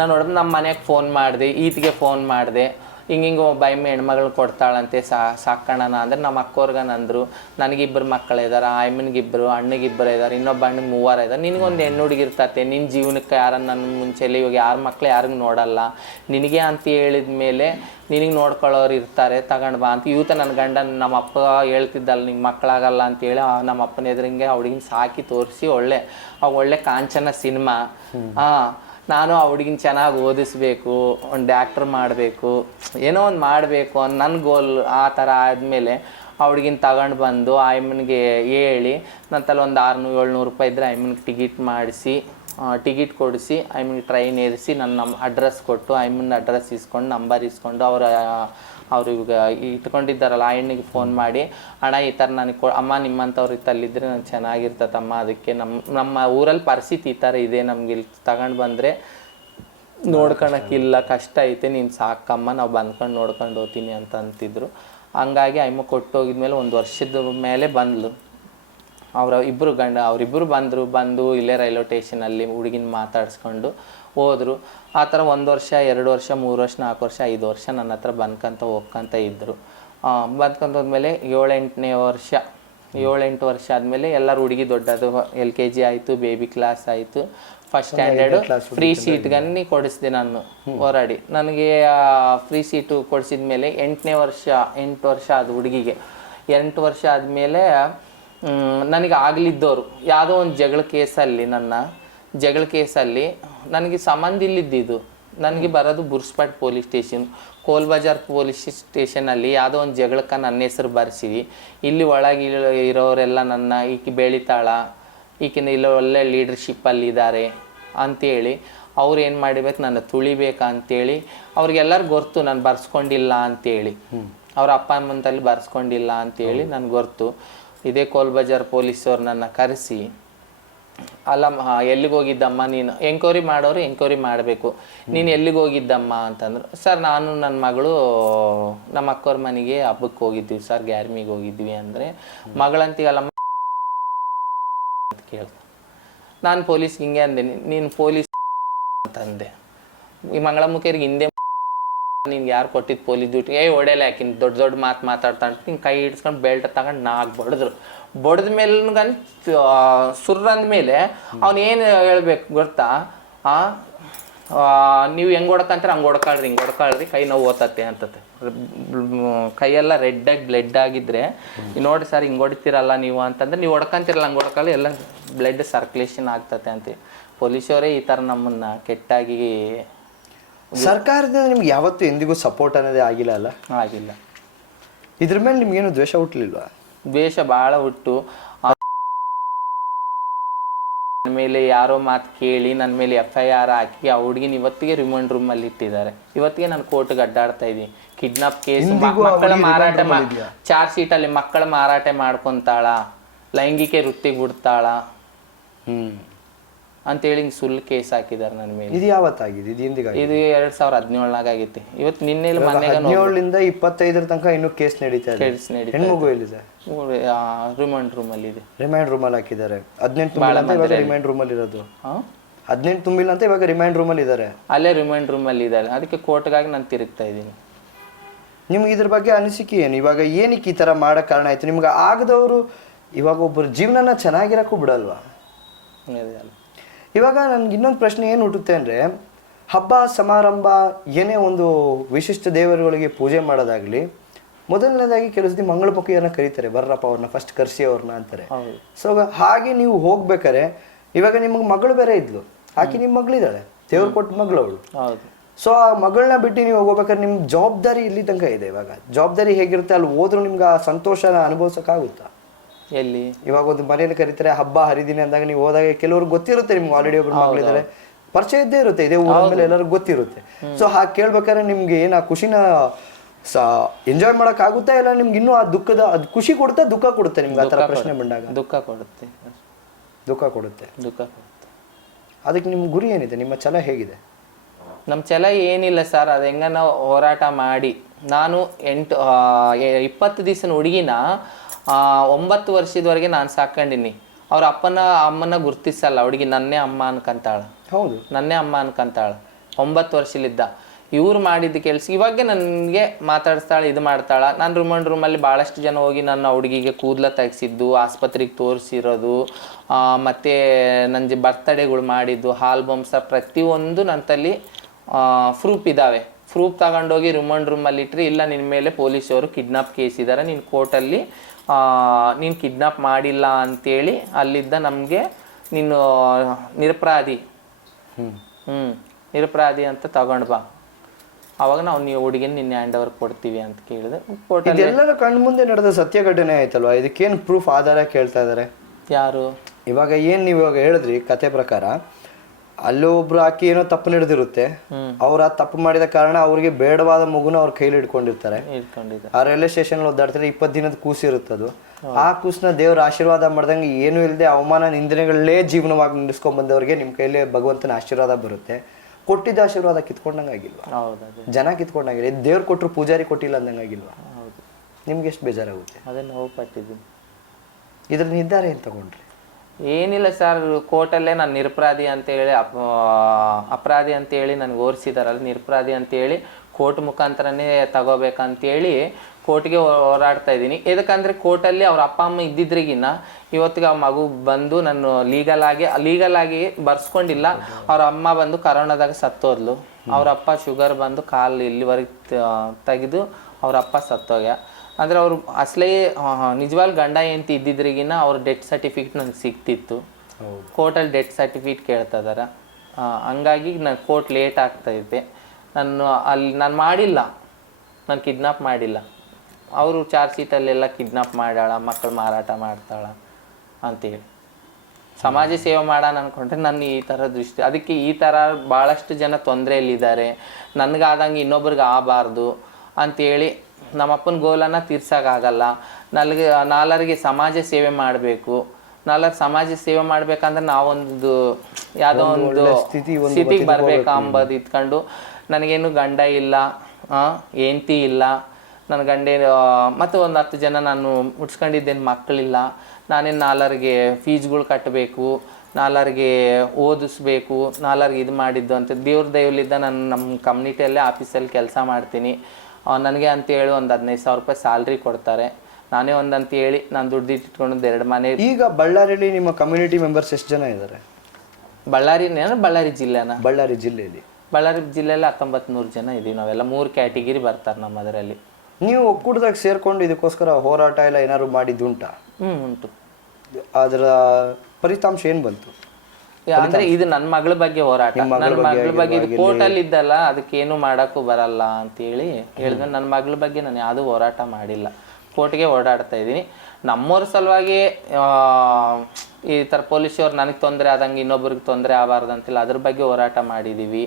ನಾನು ಹೊಡೆದು ನಮ್ಮ ಮನೆಗೆ ಫೋನ್ ಮಾಡಿದೆ, ಈತಿಗೆ ಫೋನ್ ಮಾಡಿದೆ, ಹಿಂಗೆ ಒಬ್ಬ ಹೆಣ್ಮಗಳು ಕೊಡ್ತಾಳಂತೆ ಸಾಕೋಣ ಅಂದರೆ ನಮ್ಮ ಅಕ್ಕೋರ್ಗನಂದ್ರು ನನಗಿಬ್ಬರು ಮಕ್ಕಳಿದ್ದಾರೆ, ಅಮ್ಮನಿಗಿಬ್ಬರು ಅಣ್ಣಗಿಬ್ಬರು ಇದ್ದಾರೆ, ಇನ್ನೊಬ್ಬ ಅಣ್ಣಗೆ 3 ಇದ್ದಾರೆ, ನಿನಗೊಂದು ಹೆಣ್ಣು ಹುಡುಗಿರ್ತತೆ, ನಿನ್ನ ಜೀವನಕ್ಕೆ ಯಾರನ್ನ ನನ್ನ ಮುಂಚೆಲಿ ಇವಾಗ ಯಾರ ಮಕ್ಳು ಯಾರಿಗೂ ನೋಡಲ್ಲ ನಿನಗೆ ಅಂತ ಹೇಳಿದ ಮೇಲೆ ನಿನಗೆ ನೋಡ್ಕೊಳ್ಳೋರು ಇರ್ತಾರೆ, ತಗೊಂಡು ಬಾ ಅಂತ ಇವತ್ತು ನನ್ನ ಗಂಡ ನಮ್ಮ ಅಪ್ಪ ಹೇಳ್ತಿದ್ದಲ್ಲ ನಿಂಗೆ ಮಕ್ಕಳಾಗಲ್ಲ ಅಂತೇಳಿ ನಮ್ಮ ಅಪ್ಪನ ಎದುರಿಂಗೆ ಹುಡುಗಿನ ಸಾಕಿ ತೋರಿಸಿ ಒಳ್ಳೆ ಕಾಂಚನ ಸಿನಿಮಾ ನಾನು ಆ ಹುಡುಗಿನ ಚೆನ್ನಾಗಿ ಓದಿಸ್ಬೇಕು, ಒಂದು ಡಾಕ್ಟ್ರ್ ಮಾಡಬೇಕು, ಏನೋ ಒಂದು ಮಾಡಬೇಕು ಅನ್ನೋ ನನ್ನ ಗೋಲ್. ಆ ಥರ ಆದಮೇಲೆ ಆ ಹುಡುಗಿನ ತಗೊಂಡು ಬಂದು ಆಯಮ್ಮನಿಗೆ ಹೇಳಿ ನನ್ನ ತಲೆ ಒಂದು 600-700 ರೂಪಾಯಿ ಇದ್ದರೆ ಆಯಮ್ಮನಿಗೆ ಟಿಕೆಟ್ ಕೊಡಿಸಿ ಆಯಮ್ಮನಿಗೆ ಟ್ರೈನ್ ಏರಿಸಿ ನನ್ನ ಅಡ್ರೆಸ್ ಕೊಟ್ಟು ಆಯಮ್ಮನ ಅಡ್ರೆಸ್ ಇಸ್ಕೊಂಡು ನಂಬರ್ ಇಸ್ಕೊಂಡು ಅವರು ಇವಾಗ ಇಟ್ಕೊಂಡಿದ್ದಾರಲ್ಲ ಆ ಹೆಣ್ಣಿಗೆ ಫೋನ್ ಮಾಡಿ, ಅಣ್ಣ ಈ ಥರ ನನಗೆ ಅಮ್ಮ ನಿಮ್ಮಂಥವ್ರು ಇತ್ತಲ್ಲಿದ್ದರೆ ನಾನು ಚೆನ್ನಾಗಿರ್ತದಮ್ಮ, ಅದಕ್ಕೆ ನಮ್ಮ ಊರಲ್ಲಿ ಪರಿಸ್ಥಿತಿ ಈ ಥರ ಇದೆ, ನಮ್ಗೆ ಇಲ್ಲಿ ತಗೊಂಡು ಬಂದರೆ ನೋಡ್ಕೊಳಕ್ಕಿಲ್ಲ, ಕಷ್ಟ ಐತೆ, ನೀನು ಸಾಕಮ್ಮ, ನಾವು ಬಂದ್ಕೊಂಡು ನೋಡ್ಕೊಂಡು ಹೋಗ್ತೀನಿ ಅಂತ ಅಂತಿದ್ರು. ಹಂಗಾಗಿ ಅಮ್ಮ ಕೊಟ್ಟೋಗಿದ್ಮೇಲೆ 1 ವರ್ಷದ ಮೇಲೆ ಬಂದ್ಲು. ಅವರಿಬ್ಬರು ಬಂದು ಇಲ್ಲೇ ರೈಲ್ವೆ ಸ್ಟೇಷನಲ್ಲಿ ಹುಡುಗಿನ ಮಾತಾಡಿಸ್ಕೊಂಡು ಹೋದರು. ಆ ಥರ 1 ವರ್ಷ 2 ವರ್ಷ 3 ವರ್ಷ 4 ವರ್ಷ 5 ವರ್ಷ ನನ್ನ ಹತ್ರ ಬಂದ್ಕೊಂತ ಹೋಗ್ಕೊಂತ ಇದ್ದರು. ಬಂದ್ಕೊಂತ ಹೋದ್ಮೇಲೆ 7-8 ವರ್ಷ ಆದಮೇಲೆ ಎಲ್ಲರೂ ಹುಡುಗಿ ದೊಡ್ಡದು LKG ಆಯಿತು, ಬೇಬಿ ಕ್ಲಾಸ್ ಆಯಿತು, ಫಸ್ಟ್ ಸ್ಟ್ಯಾಂಡರ್ಡು ಫ್ರೀ ಸೀಟ್ಗನ್ನಿ ಕೊಡಿಸಿದೆ ನಾನು ಹೋರಾಡಿ. ನನಗೆ ಫ್ರೀ ಸೀಟು ಕೊಡಿಸಿದ ಮೇಲೆ 8 ವರ್ಷ ಅದು ಹುಡುಗಿಗೆ. 8 ವರ್ಷ ಆದಮೇಲೆ ನನಗೆ ಆಗಲಿದ್ದವರು ಯಾವುದೋ ಒಂದು ಜಗಳ ಕೇಸಲ್ಲಿ ನನಗೆ ಸಂಬಂಧ ಇಲ್ಲಿದ್ದು, ನನಗೆ ಬರೋದು ಬುರ್ಸ್ಪಾಟ್ ಪೊಲೀಸ್ ಸ್ಟೇಷನ್, ಕೋಲ್ ಬಜಾರ್ ಪೊಲೀಸ್ ಸ್ಟೇಷನಲ್ಲಿ ಯಾವುದೋ ಒಂದು ಜಗಳಕ್ಕೆ ನನ್ನ ಹೆಸರು ಬರೆಸಿ ಇಲ್ಲಿ ಒಳಗೆ ಇರೋರೆಲ್ಲ ಈಕೆ ಬೆಳಿತಾಳ, ಈಕಿನ ಇಲ್ಲ ಒಳ್ಳೆ ಲೀಡರ್ಶಿಪ್ಪಲ್ಲಿದ್ದಾರೆ ಅಂಥೇಳಿ ಅವ್ರು ಏನು ಮಾಡಿಬೇಕು, ನನ್ನ ತುಳಿಬೇಕಾ ಅಂಥೇಳಿ ಅವ್ರಿಗೆಲ್ಲರಿಗೂ ಗೊತ್ತು ನಾನು ಬರ್ಸ್ಕೊಂಡಿಲ್ಲ ಅಂಥೇಳಿ, ಅವ್ರ ಅಪ್ಪ ಅಮ್ಮಂತಲ್ಲಿ ಬರ್ಸ್ಕೊಂಡಿಲ್ಲ ಅಂಥೇಳಿ ನನಗೆ ಗೊತ್ತು. ಇದೇ ಕೋಲ್ ಬಜಾರ್ ಪೊಲೀಸವ್ರು ನನ್ನ ಕರೆಸಿ, ಅಲ್ಲಮ್ಮ ಎಲ್ಲಿಗೆ ಹೋಗಿದ್ದಮ್ಮ ನೀನು, ಎಂಕ್ವೈರಿ ಮಾಡೋರು ಎಂಕ್ವೈರಿ ಮಾಡಬೇಕು, ನೀನು ಎಲ್ಲಿಗೆ ಹೋಗಿದ್ದಮ್ಮ ಅಂತಂದ್ರು. ಸರ್ ನಾನು ನನ್ನ ಮಗಳು ನಮ್ಮ ಅಕ್ಕವ್ರ ಮನೆಗೆ ಹಬ್ಬಕ್ಕೆ ಹೋಗಿದ್ವಿ ಸರ್, ಗ್ಯಾರ್ಮಿಗೆ ಹೋಗಿದ್ವಿ ಅಂದರೆ ಮಗಳಂತೀಗಲ್ಲಮ್ಮ ಅಂತ ಕೇಳ್ದೆ. ನಾನು ಪೊಲೀಸ್ಗೆ ಹಿಂಗೆ ಅಂದೆ, ನೀನು ಪೊಲೀಸ್ ಅಂತಂದೆ. ಈ ಮಂಗಳಮುಖಿಯರಿಗೆ ಹಿಂದೆ ನಿನ್ಗೆ ಯಾರು ಕೊಟ್ಟಿದ್ದು ಪೊಲೀಸ್ ಡ್ಯೂಟಿಗೆ ಹೊಡೆಯಲ್ಲ, ಯಾಕಿನ್ ದೊಡ್ಡ ಮಾತು ಮಾತಾಡ್ತಾ ಹಿಂಗೆ ಕೈ ಹಿಡ್ಸ್ಕೊಂಡು ಬೆಲ್ಟ್ ತಗೊಂಡು ನಾಲ್ಕು ಬಡ್ದ ಮೇಲೆ ಸುರ್ರಂದ ಮೇಲೆ ಅವ್ನು ಏನು ಹೇಳ್ಬೇಕು ಗೊತ್ತಾ, ನೀವು ಹೆಂಗೆ ಹೊಡ್ಕಂತೀರ ಹಂಗೆ ಹೊಡ್ಕೊಳ್ರಿ ಕೈ ನೋವು ಓತತ್ತೆ ಅಂತತೆ. ಕೈಯೆಲ್ಲ ರೆಡ್ಡಾಗಿ ಬ್ಲಡ್ ಆಗಿದ್ರೆ ನೋಡಿ ಸರ್ ಹಿಂಗೆ ಹೊಡಿತೀರಲ್ಲ ನೀವು ಅಂತಂದ್ರೆ, ನೀವು ಹೊಡ್ಕಂತಿರಲ್ಲ ಹಂಗೆ ಹೊಡ್ಕೊಳ್ಳಿ ಎಲ್ಲ ಬ್ಲಡ್ ಸರ್ಕ್ಯುಲೇಷನ್ ಆಗ್ತತೆ ಅಂತ. ಪೊಲೀಸವರೇ ಈ ಥರ ನಮ್ಮನ್ನು ಕೆಟ್ಟಾಗಿ. ಸರ್ಕಾರದಿಂದ ನಿಮ್ಗೆ ಯಾವತ್ತೂ ಎಂದಿಗೂ ಸಪೋರ್ಟ್ ಅನ್ನೋದೇ ಆಗಿಲ್ಲ ಅಲ್ಲ? ಆಗಿಲ್ಲ. ಇದ್ರ ಮೇಲೆ ನಿಮ್ಗೇನು ದ್ವೇಷ ಹುಟ್ಟಲಿಲ್ವಾ? ದ್ವೇಷ ಭಾಳ ಹುಟ್ಟು. ನನ್ನ ಮೇಲೆ ಯಾರೋ ಮಾತು ಕೇಳಿ ನನ್ನ ಮೇಲೆ FIR ಹಾಕಿ ಆ ಹುಡುಗಿನ ಇವತ್ತಿಗೆ ರಿಮಾಂಡ್ ರೂಮಲ್ಲಿ ಇಟ್ಟಿದ್ದಾರೆ. ಇವತ್ತಿಗೆ ನಾನು ಕೋರ್ಟ್ಗೆ ಅಡ್ಡಾಡ್ತಾ ಇದ್ದೀನಿ. ಕಿಡ್ನಾಪ್ ಕೇಸ್, ಮಕ್ಕಳ ಮಾರಾಟ, ಚಾರ್ಜ್ ಶೀಟಲ್ಲಿ ಮಕ್ಕಳ ಮಾರಾಟ ಮಾಡ್ಕೊಂತಾಳ, ಲೈಂಗಿಕ ವೃತ್ತಿಗೆ ಬಿಡ್ತಾಳ ಅಂತೇಳಿ ಸುಳ್ಳು ಕೇಸ್ ಹಾಕಿದ್ದಾರೆ ನನ್ನ ಮೇಲೆ. ಇದು ಯಾವತ್ತಾಗಿದೆ? ಇದು 2017 ಆಗೈತಿ. ಇವತ್ತು ನಿನ್ನೆಲ್ಲಿ ಮನೆಗೆ 17ರಿಂದ 25 ತನಕ ಇನ್ನೂ ಕೇಸ್ ನಡೀತಾ ಇದೆ. ಹೆಣ್ಮಗು ಎಲ್ಲಿದೆ? ರಿಮಾಂಡ್ ರೂಮಲ್ಲಿ ಇದೆ. ರಿಮಾಂಡ್ ರೂಮಲ್ಲಿ ಹಾಕಿದ್ದಾರೆ. 18 ತುಂಬಿಲ್ಲ ಅಂತ ಇವಾಗ ರಿಮಾಂಡ್ ರೂಮಲ್ಲಿ ಇರೋದು. 18 ತುಂಬಿಲ್ಲ ಅಂತ ಇವಾಗ ರಿಮಾಂಡ್ ರೂಮಲ್ಲಿ ಇದ್ದಾರೆ. ಅಲ್ಲೇ ರಿಮಾಂಡ್ ರೂಮಲ್ಲಿ ಇದ್ದಾರೆ. ಅದಕ್ಕೆ ಕೋರ್ಟ್ಗಾಗಿ ನಾನು ತಿರುಗ್ತಾ ಇದ್ದೀನಿ. ನಿಮ್ಗೆ ಇದ್ರ ಬಗ್ಗೆ ಅನಿಸಿಕೆ ಏನು? ಇವಾಗ ಏನಕ್ಕೆ ಈ ಥರ ಮಾಡೋಕ್ಕೆ ಕಾರಣ ಆಯ್ತು? ನಿಮ್ಗೆ ಆಗದವರು ಇವಾಗ ಒಬ್ಬರು ಜೀವನನ ಚೆನ್ನಾಗಿರಕ್ಕೂ ಬಿಡಲ್ವಾ? ಇವಾಗ ನನ್ಗೆ ಇನ್ನೊಂದು ಪ್ರಶ್ನೆ ಏನು ಹುಟ್ಟುತ್ತೆ ಅಂದರೆ, ಹಬ್ಬ ಸಮಾರಂಭ ಏನೇ ಒಂದು ವಿಶಿಷ್ಟ ದೇವರುಗಳಿಗೆ ಪೂಜೆ ಮಾಡೋದಾಗ್ಲಿ, ಮೊದಲನೇದಾಗಿ ಕೆಲವು ಸತಿ ಮಂಗಳಮುಖಿಯನ್ನ ಕರೀತಾರೆ, ಬರ್ರಪ್ಪ ಅವ್ರನ್ನ ಫಸ್ಟ್ ಕರ್ಸಿ ಅವ್ರನ್ನ ಅಂತಾರೆ. ಸೊ ಹಾಗೆ ನೀವು ಹೋಗ್ಬೇಕಾರೆ ಇವಾಗ ನಿಮ್ಗೆ ಮಗಳು ಬೇರೆ ಇದ್ಲು, ಆಕೆ ನಿಮ್ಮ ಮಗಳಿದ್ದಾಳೆ, ದೇವ್ರು ಕೊಟ್ಟ ಮಗಳು ಅವಳು. ಸೊ ಆ ಮಗಳನ್ನ ಬಿಟ್ಟು ನೀವು ಹೋಗ್ಬೇಕಾದ್ರೆ ನಿಮ್ಗೆ ಜವಾಬ್ದಾರಿ ಇಲ್ಲಿ ತನಕ ಇದೆ. ಇವಾಗ ಜವಾಬ್ದಾರಿ ಹೇಗಿರುತ್ತೆ, ಅಲ್ಲಿ ಹೋದ್ರೂ ನಿಮ್ಗೆ ಆ ಸಂತೋಷನ ಅನುಭವಿಸೋಕ್ಕಾಗುತ್ತಾ? ಎಲ್ಲಿ ಇವಾಗ ಒಂದು ಮನೆಯಲ್ಲಿ ಕರೀತಾರೆ ಹಬ್ಬ ಹರಿದಿನ ಅಂದಾಗ ನೀವು ಹೋದಾಗ ಕೆಲವ್ರಿಗೆ ಗೊತ್ತಿರುತ್ತೆ, ನಿಮ್ಗೆ ಆಲ್ರೆಡಿ ಒಬ್ರು ಮಗಳಿದ್ದಾರೆ, ಪರಿಚಯ ಇದ್ದೇ ಇರುತ್ತೆ, ಇದೇ ಊರ ಮೇಲೆ ಎಲ್ಲರಿಗೂ ಗೊತ್ತಿರುತ್ತೆ. ಸೊ ಹಾಗೆ ಕೇಳ್ಬೇಕಾದ್ರೆ ನಿಮ್ಗೆ ಏನು ಆ ಖುಷಿನ ಎಂಜಾಯ್ ಮಾಡಕ್ ಆಗುತ್ತಾ, ಇಲ್ಲ ನಿಮ್ಗೆ ಇನ್ನೂ ಆ ದುಃಖದ ಅದು ಖುಷಿ ಕೊಡುತ್ತಾ ದುಃಖ ಕೊಡುತ್ತೆ ನಿಮ್ಗೆ? ಆ ಥರ ಪ್ರಶ್ನೆ ಬಂದಾಗ ದುಃಖ ಕೊಡುತ್ತೆ. ಅದಕ್ಕೆ ನಿಮ್ಮ ಗುರಿ ಏನಿದೆ? ನಿಮ್ಮ ಛಲ ಹೇಗಿದೆ? ನಮ್ಮ ಛಲ ಏನಿಲ್ಲ ಸರ್, ಅದು ಹೆಂಗ ನಾವು ಹೋರಾಟ ಮಾಡಿ ನಾನು 20 ದಿವಸನ ಹುಡುಗಿನ 9 ವರ್ಷದವರೆಗೆ ನಾನು ಸಾಕೊಂಡಿನಿ. ಅವ್ರ ಅಮ್ಮನ ಗುರ್ತಿಸಲ್ಲ ಹುಡುಗಿ, ನನ್ನೇ ಅಮ್ಮ ಅನ್ಕಂತಾಳ. ಹೌದು, ನನ್ನೇ ಅಮ್ಮ ಅನ್ಕಂತಾಳ. 9 ವರ್ಷಲಿದ್ದ ಇವ್ರು ಮಾಡಿದ ಕೆಲಸ ಇವಾಗೆ ನನಗೆ ಮಾತಾಡಿಸ್ತಾಳೆ, ಇದು ಮಾಡ್ತಾಳ. ನಾನು ರಿಮಾಂಡ್ ರೂಮಲ್ಲಿ ಭಾಳಷ್ಟು ಜನ ಹೋಗಿ ನನ್ನ ಹುಡುಗಿಗೆ ಕೂದಲ ತೆಗೆಸಿದ್ದು, ಆಸ್ಪತ್ರೆಗೆ ತೋರಿಸಿರೋದು, ಮತ್ತು ನನ್ನ ಬರ್ತ್ಡೇಗಳು ಮಾಡಿದ್ದು, ಆಲ್ಬಮ್ಸ ಪ್ರತಿಯೊಂದು ನನ್ನ ತಲ್ಲಿ ಪ್ರೂಫ್ ಇದ್ದಾವೆ. ಪ್ರೂಫ್ ತಗೊಂಡೋಗಿ ರಿಮಾಂಡ್ ರೂಮಲ್ಲಿ ಇಟ್ಟರೆ, ಇಲ್ಲ ನಿನ್ನ ಮೇಲೆ ಪೊಲೀಸವರು ಕಿಡ್ನಾಪ್ ಕೇಸ್ ಇದ್ದಾರೆ, ನೀನು ಕೋರ್ಟಲ್ಲಿ ನೀನು ಕಿಡ್ನಾಪ್ ಮಾಡಿಲ್ಲ ಅಂತೇಳಿ ಅಲ್ಲಿದ್ದ ನಮಗೆ ನೀನು ನಿರಪರಾಧಿ ನಿರಪರಾಧಿ ಅಂತ ತಗೊಂಡ್ ಬಾ, ಅವಾಗ ನಾವು ನೀವು ಹುಡುಗಿನ ನಿನ್ನೆ ಹ್ಯಾಂಡ್ ಓವರ್ ಕೊಡ್ತೀವಿ ಅಂತ ಕೇಳಿದ್ರೆ ಕೋರ್ಟಲ್ಲಿ. ಇದೆಲ್ಲರ ಕಣ್ಣು ಮುಂದೆ ನಡೆದ ಸತ್ಯ ಘಟನೆ ಆಯ್ತಲ್ವಾ, ಇದಕ್ಕೇನು ಪ್ರೂಫ್ ಆಧಾರ ಕೇಳ್ತಾ ಇದಾರೆ ಯಾರು? ಇವಾಗ ಏನ್ ನೀವು ಇವಾಗ ಹೇಳಿದ್ರಿ ಕತೆ ಪ್ರಕಾರ, ಅಲ್ಲೂ ಒಬ್ರು ಆಕಿ ಏನೋ ತಪ್ಪು ನಡೆದಿರುತ್ತೆ, ಅವ್ರು ಆ ತಪ್ಪು ಮಾಡಿದ ಕಾರಣ ಅವ್ರಿಗೆ ಬೇಡವಾದ ಮಗುನ ಅವ್ರ ಕೈಲಿ ಇಟ್ಕೊಂಡಿರ್ತಾರೆ. ಆ ರೈಲ್ವೆ ಸ್ಟೇಷನ್ ಓದಾಡ್ತಾರೆ, 20 ದಿನದ ಕೂಸಿರುತ್ತದು. ಆ ಕೂಸನ್ನ ದೇವ್ರ ಆಶೀರ್ವಾದ ಮಾಡ್ದಂಗೆ ಏನು ಇಲ್ಲದೆ ಅವಮಾನ ನಿಂದನೆಗಳಲ್ಲೇ ಜೀವನವಾಗಿ ನಿಲ್ಲಿಸ್ಕೊಂಡ್ ಬಂದವ್ರಿಗೆ ನಿಮ್ ಕೈಲಿ ಭಗವಂತನ ಆಶೀರ್ವಾದ ಬರುತ್ತೆ. ಕೊಟ್ಟಿದ್ದ ಆಶೀರ್ವಾದ ಕಿತ್ಕೊಂಡಂಗ ಆಗಿಲ್ವಾ? ಜನ ಕಿತ್ಕೊಂಡಂಗಿಲ್ಲ. ದೇವ್ರು ಕೊಟ್ಟರು ಪೂಜಾರಿ ಕೊಟ್ಟಿಲ್ಲ ಅಂದಂಗಾಗಿಲ್ವಾ? ನಿಮ್ಗೆ ಎಷ್ಟು ಬೇಜಾರಾಗುತ್ತೆ? ಅದೇ ನೋವು ಪಟ್ಟಿದ್ದೀನಿ. ಇದ್ರ ನಿರ್ಧಾರ ಏನ್ ತಗೊಂಡ್ರಿ? ಏನಿಲ್ಲ ಸರ್, ಕೋರ್ಟಲ್ಲೇ ನಾನು ನಿರಪರಾಧಿ ಅಂತೇಳಿ ಅಪರಾಧಿ ಅಂತೇಳಿ ನನಗೆ ಓರಿಸಿದಾರಲ್ಲ, ನಿರಪರಾಧಿ ಅಂತೇಳಿ ಕೋರ್ಟ್ ಮುಖಾಂತರನೇ ತಗೋಬೇಕಂತೇಳಿ ಕೋರ್ಟ್ಗೆ ಹೋರಾಡ್ತಾ ಇದ್ದೀನಿ. ಯಾಕಂದರೆ ಕೋರ್ಟಲ್ಲಿ ಅವ್ರ ಅಪ್ಪ ಅಮ್ಮ ಇದ್ದಿದ್ರಿಗಿನ್ನ ಇವತ್ತಿಗೆ ಆ ಮಗು ಬಂದು ನಾನು ಲೀಗಲ್ ಆಗಿ ಬರ್ಸ್ಕೊಂಡಿಲ್ಲ. ಅವ್ರ ಅಮ್ಮ ಬಂದು ಕರೋನಾದಾಗ ಸತ್ತೋದ್ಲು, ಅವ್ರ ಅಪ್ಪ ಶುಗರ್ ಬಂದು ಕಾಲು ಇಲ್ಲಿವರೆಗೆ ತೆಗೆದು ಅವ್ರ ಅಪ್ಪ ಸತ್ತೋಗ್ಯ. ಅಂದರೆ ಅವರು ಅಸಲೇ ನಿಜವಾಗ್ಲೂ ಗಂಡ ಹೆಂಡತಿ ಇದ್ದಿದ್ರಿಗಿನ್ನ ಅವ್ರ ಡೆತ್ ಸರ್ಟಿಫಿಕೇಟ್ ನನಗೆ ಸಿಗ್ತಿತ್ತು. ಕೋರ್ಟಲ್ಲಿ ಡೆತ್ ಸರ್ಟಿಫಿಕೇಟ್ ಕೇಳ್ತಾ ಇದಾರೆ. ಹಂಗಾಗಿ ನಾನು ಕೋರ್ಟ್ ಲೇಟ್ ಆಗ್ತಾಯಿದ್ದೆ. ನಾನು ಮಾಡಿಲ್ಲ, ನಾನು ಕಿಡ್ನಾಪ್ ಮಾಡಿಲ್ಲ. ಅವರು ಚಾರ್ಜ್ ಶೀಟಲ್ಲೆಲ್ಲ ಕಿಡ್ನಾಪ್ ಮಾಡ್ಯಾಳ, ಮಕ್ಕಳು ಮಾರಾಟ ಮಾಡ್ತಾಳ ಅಂತೇಳಿ. ಸಮಾಜ ಸೇವೆ ಮಾಡೋಣ ಅಂದ್ಕೊಂಡ್ರೆ ನನ್ನ ಈ ಥರ ದೃಷ್ಟಿ. ಅದಕ್ಕೆ ಈ ಥರ ಭಾಳಷ್ಟು ಜನ ತೊಂದರೆಯಲ್ಲಿದ್ದಾರೆ, ನನಗಾದಂಗೆ ಇನ್ನೊಬ್ರಿಗೆ ಆಗಬಾರ್ದು ಅಂಥೇಳಿ ನಮ್ಮಪ್ಪನ ಗೋಲನ್ನು ತೀರ್ಸೋಕ್ಕಾಗಲ್ಲ. ನಾಲ್ವರಿಗೆ ಸಮಾಜ ಸೇವೆ ಮಾಡಬೇಕು. ಸಮಾಜ ಸೇವೆ ಮಾಡ್ಬೇಕಂದ್ರೆ ನಾವೊಂದು ಯಾವುದೋ ಒಂದು ಸ್ಥಿತಿಗೆ ಬರ್ಬೇಕಾ ಅಂಬೋದು ಇಟ್ಕೊಂಡು, ನನಗೇನು ಗಂಡ ಇಲ್ಲ, ಹೆಂಡತಿ ಇಲ್ಲ, ನನ್ನ ಗಂಡ ಮತ್ತು ಒಂದು 10 ಜನ ನಾನು ಮುಟ್ಸ್ಕೊಂಡಿದ್ದೇನು ಮಕ್ಕಳಿಲ್ಲ. ನಾನೇನು ನಾಲ್ವರಿಗೆ ಫೀಸ್ಗಳು ಕಟ್ಟಬೇಕು, ನಾಲ್ವರಿಗೆ ಓದಿಸ್ಬೇಕು, ನಾಲ್ವರಿಗೆ ಇದು ಮಾಡಿದ್ದು ಅಂತ. ದೇವ್ರ ದಯವಿಲ್ಲಿದ್ದ ನಾನು ನಮ್ಮ ಕಮ್ಯುನಿಟಿಯಲ್ಲೇ ಆಫೀಸಲ್ಲಿ ಕೆಲಸ ಮಾಡ್ತೀನಿ. ನನಗೆ ಅಂತೇಳಿ ಒಂದು 15,000 ರೂಪಾಯಿ ಸ್ಯಾಲ್ರಿ ಕೊಡ್ತಾರೆ. ನಾನೇ ಒಂದಂತೇಳಿ ನಾನು ದುಡ್ದಿಟ್ಕೊಂಡು 2 ಮನೆ. ಈಗ ಬಳ್ಳಾರಿಯಲ್ಲಿ ನಿಮ್ಮ ಕಮ್ಯುನಿಟಿ ಮೆಂಬರ್ಸ್ ಎಷ್ಟು ಜನ ಇದ್ದಾರೆ? ಬಳ್ಳಾರಿ ಜಿಲ್ಲೆನ? ಬಳ್ಳಾರಿ ಜಿಲ್ಲೆಯಲ್ಲಿ 1900 ಜನ ಇದೀವಿ ನಾವೆಲ್ಲ. 3 ಕ್ಯಾಟಗಿರಿ ಬರ್ತಾರೆ ನಮ್ಮ ಅದರಲ್ಲಿ. ನೀವು ಒಕ್ಕೂಟದಾಗ ಸೇರ್ಕೊಂಡು ಇದಕ್ಕೋಸ್ಕರ ಹೋರಾಟ ಎಲ್ಲ ಏನಾದ್ರು ಮಾಡಿದ್ದುಂಟಾ? ಉಂಟು. ಅದರ ಫಲಿತಾಂಶ ಏನ್ ಬಂತು? ಅಂದ್ರೆ ಇದು ನನ್ನ ಮಗಳ ಬಗ್ಗೆ ಹೋರಾಟ. ನನ್ನ ಮಗಳ ಬಗ್ಗೆ ಇದು ಕೋರ್ಟಲ್ಲಿ ಇದ್ದಲ್ಲ, ಅದಕ್ಕೇನು ಮಾಡಕ್ಕೂ ಬರಲ್ಲ ಅಂತೇಳಿ ಹೇಳಿದ್ರೆ ನನ್ನ ಮಗಳ ಬಗ್ಗೆ ನಾನು ಯಾವುದೂ ಹೋರಾಟ ಮಾಡಿಲ್ಲ. ಕೋರ್ಟ್ಗೆ ಓಡಾಡ್ತಾ ಇದ್ದೀನಿ. ನಮ್ಮವ್ರ ಸಲುವಾಗಿ ಈ ಥರ ಪೊಲೀಸವ್ರು ನನಗೆ ತೊಂದರೆ ಆದಂಗೆ ಇನ್ನೊಬ್ರಿಗೆ ತೊಂದರೆ ಆಗಬಾರ್ದು ಅಂತಿಲ್ಲ, ಅದ್ರ ಬಗ್ಗೆ ಹೋರಾಟ ಮಾಡಿದ್ದೀವಿ.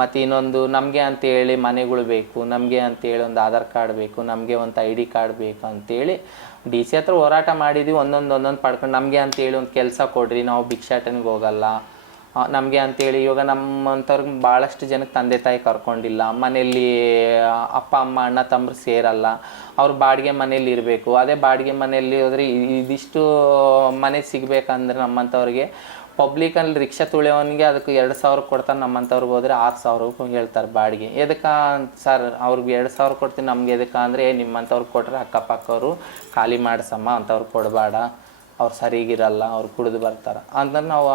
ಮತ್ತು ಇನ್ನೊಂದು ನಮಗೆ ಅಂತೇಳಿ ಮನೆಗಳು ಬೇಕು, ನಮಗೆ ಅಂತೇಳಿ ಒಂದು ಆಧಾರ್ ಕಾರ್ಡ್ ಬೇಕು, ನಮಗೆ ಒಂದು ID ಕಾರ್ಡ್ ಬೇಕು ಅಂತೇಳಿ DC ಹತ್ರ ಹೋರಾಟ ಮಾಡಿದ್ದೀವಿ. ಒಂದೊಂದು ಪಡ್ಕೊಂಡು ನಮಗೆ ಅಂತೇಳಿ ಒಂದು ಕೆಲಸ ಕೊಡ್ರಿ, ನಾವು ಭಿಕ್ಷಾಟನೆಗೆ ಹೋಗಲ್ಲ, ನಮಗೆ ಅಂತೇಳಿ. ಇವಾಗ ನಮ್ಮಂಥವ್ರಿಗೆ ಭಾಳಷ್ಟು ಜನಕ್ಕೆ ತಂದೆ ತಾಯಿ ಕರ್ಕೊಂಡಿಲ್ಲ, ಮನೆಯಲ್ಲಿ ಅಪ್ಪ ಅಮ್ಮ ಅಣ್ಣ ತಮ್ಮರು ಸೇರಲ್ಲ, ಅವ್ರು ಬಾಡಿಗೆ ಮನೇಲಿ ಇರಬೇಕು. ಅದೇ ಬಾಡಿಗೆ ಮನೆಯಲ್ಲಿ ಹೋದರೆ ಇದಿಷ್ಟು ಮನೆ ಸಿಗಬೇಕಂದ್ರೆ ನಮ್ಮಂಥವ್ರಿಗೆ ಪಬ್ಲಿಕಲ್ಲಿ ರಿಕ್ಷಾ ತುಳಿಯೋನಿಗೆ ಅದಕ್ಕೆ 2,000 ಕೊಡ್ತಾರೆ. ನಮ್ಮಂಥವ್ರಿಗೆ ಹೋದರೆ 6,000 ಹೇಳ್ತಾರೆ ಬಾಡಿಗೆ. ಎದಕ್ಕೆ ಸರ್ ಅವ್ರಿಗೆ 2,000 ಕೊಡ್ತೀನಿ, ನಮ್ಗೆ ಎದಕ್ಕೆ ಅಂದರೆ ನಿಮ್ಮಂಥವ್ರಿಗೆ ಕೊಟ್ಟರೆ ಅಕ್ಕಪಕ್ಕವರು ಖಾಲಿ ಮಾಡಿಸಮ್ಮ, ಅಂಥವ್ರು ಕೊಡಬೇಡ, ಅವ್ರು ಸರಿಗಿರಲ್ಲ, ಅವ್ರು ಕುಡಿದು ಬರ್ತಾರೆ ಅಂದ್ರೆ ನಾವು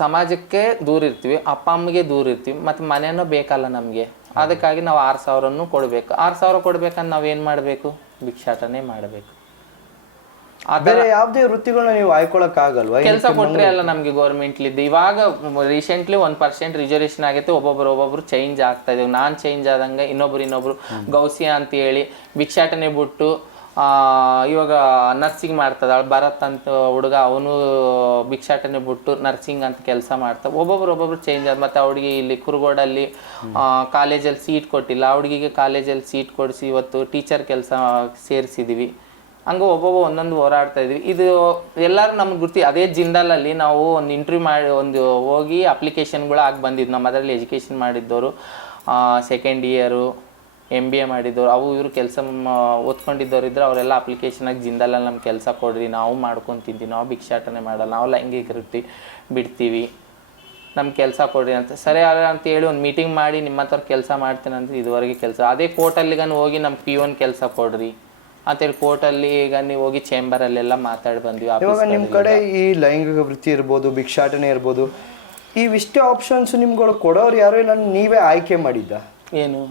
ಸಮಾಜಕ್ಕೆ ದೂರ ಇರ್ತೀವಿ, ಅಪ್ಪ ಅಮ್ಮಗೆ ದೂರ ಇರ್ತೀವಿ, ಮತ್ತು ಮನೆಯೂ ಬೇಕಲ್ಲ ನಮಗೆ. ಅದಕ್ಕಾಗಿ ನಾವು 6,000 ಕೊಡಬೇಕು. 6,000 ಕೊಡ್ಬೇಕಂದ್ರೆ ನಾವೇನು ಮಾಡಬೇಕು? ಭಿಕ್ಷಾಟನೆ ಮಾಡಬೇಕು. ಬೇರೆ ಯಾವುದೇ ವೃತ್ತಿಗಳನ್ನ ನೀವು ಆಯ್ಕೊಳ್ಳೋಕ್ಕಾಗಲ್ವಾ? ಕೆಲಸ ಕೊಟ್ಟರೆ ಅಲ್ಲ ನಮಗೆ ಗೌರ್ಮೆಂಟ್ಲಿದ್ದು. ಇವಾಗ ರೀಸೆಂಟ್ಲಿ 1% ರಿಸರ್ವೇಷನ್ ಆಗೈತೆ. ಒಬ್ಬೊಬ್ರು ಚೇಂಜ್ ಆಗ್ತಾ ಇದ್ದೇವೆ. ನಾನು ಚೇಂಜ್ ಆದಂಗೆ ಇನ್ನೊಬ್ರು ಗೌಸಿಯಾ ಅಂತೇಳಿ ಭಿಕ್ಷಾಟನೆ ಬಿಟ್ಟು ಇವಾಗ ನರ್ಸಿಂಗ್ ಮಾಡ್ತದಾಳು. ಭರತ್ ಅಂತ ಹುಡುಗ, ಅವನು ಭಿಕ್ಷಾಟನೆ ಬಿಟ್ಟು ನರ್ಸಿಂಗ್ ಅಂತ ಕೆಲಸ ಮಾಡ್ತಾ. ಒಬ್ಬೊಬ್ರು ಚೇಂಜ್ ಆದ. ಮತ್ತು ಹುಡುಗಿ ಇಲ್ಲಿ ಕುರುಗೋಡಲ್ಲಿ ಕಾಲೇಜಲ್ಲಿ ಸೀಟ್ ಕೊಟ್ಟಿಲ್ಲ, ಹುಡುಗಿಗೆ ಕಾಲೇಜಲ್ಲಿ ಸೀಟ್ ಕೊಡಿಸಿ ಇವತ್ತು ಟೀಚರ್ ಕೆಲಸ ಸೇರಿಸಿದ್ದೀವಿ. ಹಂಗೆ ಒಂದೊಂದು ಹೋರಾಡ್ತಾ ಇದ್ವಿ. ಇದು ಎಲ್ಲರೂ ನಮ್ಗೆ ಗುರ್ತಿ. ಅದೇ ಜಿಂದಾಲಲ್ಲಿ ನಾವು ಒಂದು ಇಂಟರ್ವ್ಯೂ ಮಾಡಿ ಹೋಗಿ ಅಪ್ಲಿಕೇಶನ್ಗಳು ಆಗಿ ಬಂದಿದ್ದು. ನಮ್ಮ ಅದರಲ್ಲಿ ಎಜುಕೇಷನ್ ಮಾಡಿದ್ದವರು, ಸೆಕೆಂಡ್ ಇಯರು, MBA ಮಾಡಿದ್ದವರು, ಇವರು ಕೆಲಸ ಓದ್ಕೊಂಡಿದ್ದವ್ರು ಇದ್ರೆ ಅವರೆಲ್ಲ ಅಪ್ಲಿಕೇಶನಾಗಿ ಜಿಂದಾಲಲ್ಲಿ ನಮ್ಗೆ ಕೆಲಸ ಕೊಡ್ರಿ, ನಾವು ಮಾಡ್ಕೊಂಡು ತಿಂತೀವಿ, ನಾವು ಭಿಕ್ಷಾಟನೆ ಮಾಡಲ್ಲ, ನಾವು ಲೈಂಗಿಕ ಬಿಡ್ತೀವಿ, ನಮ್ಗೆ ಕೆಲಸ ಕೊಡ್ರಿ ಅಂತ. ಸರಿ ಅಂತೇಳಿ ಒಂದು ಮೀಟಿಂಗ್ ಮಾಡಿ ನಿಮ್ಮಂಥವ್ರು ಕೆಲಸ ಮಾಡ್ತೀನಿ ಅಂತ ಇದುವರೆಗೆ ಕೆಲಸ. ಅದೇ ಕೋರ್ಟಲ್ಲಿಗನು ಹೋಗಿ ನಮ್ಮ P1 ಕೆಲಸ ಕೊಡ್ರಿ ಅಂತೇಳಿ ಕೋರ್ಟಲ್ಲಿ ಈಗ ನೀವು ಹೋಗಿ ಚೇಂಬರಲ್ಲೆಲ್ಲ ಮಾತಾಡಿ ಬಂದ್ವಿ. ಇವಾಗ ನಿಮ್ಮ ಕಡೆ ಈ ಲೈಂಗಿಕ ವೃತ್ತಿ ಇರ್ಬೋದು, ಭಿಕ್ಷಾಟನೆ ಇರ್ಬೋದು, ಇವಿಷ್ಟೇ ಆಪ್ಷನ್ಸ್ ನಿಮ್ಗಳು ಕೊಡೋರು ಯಾರು ಇಲ್ಲ, ನೀವೇ ಆಯ್ಕೆ ಮಾಡಿದ್ದ? ಏನು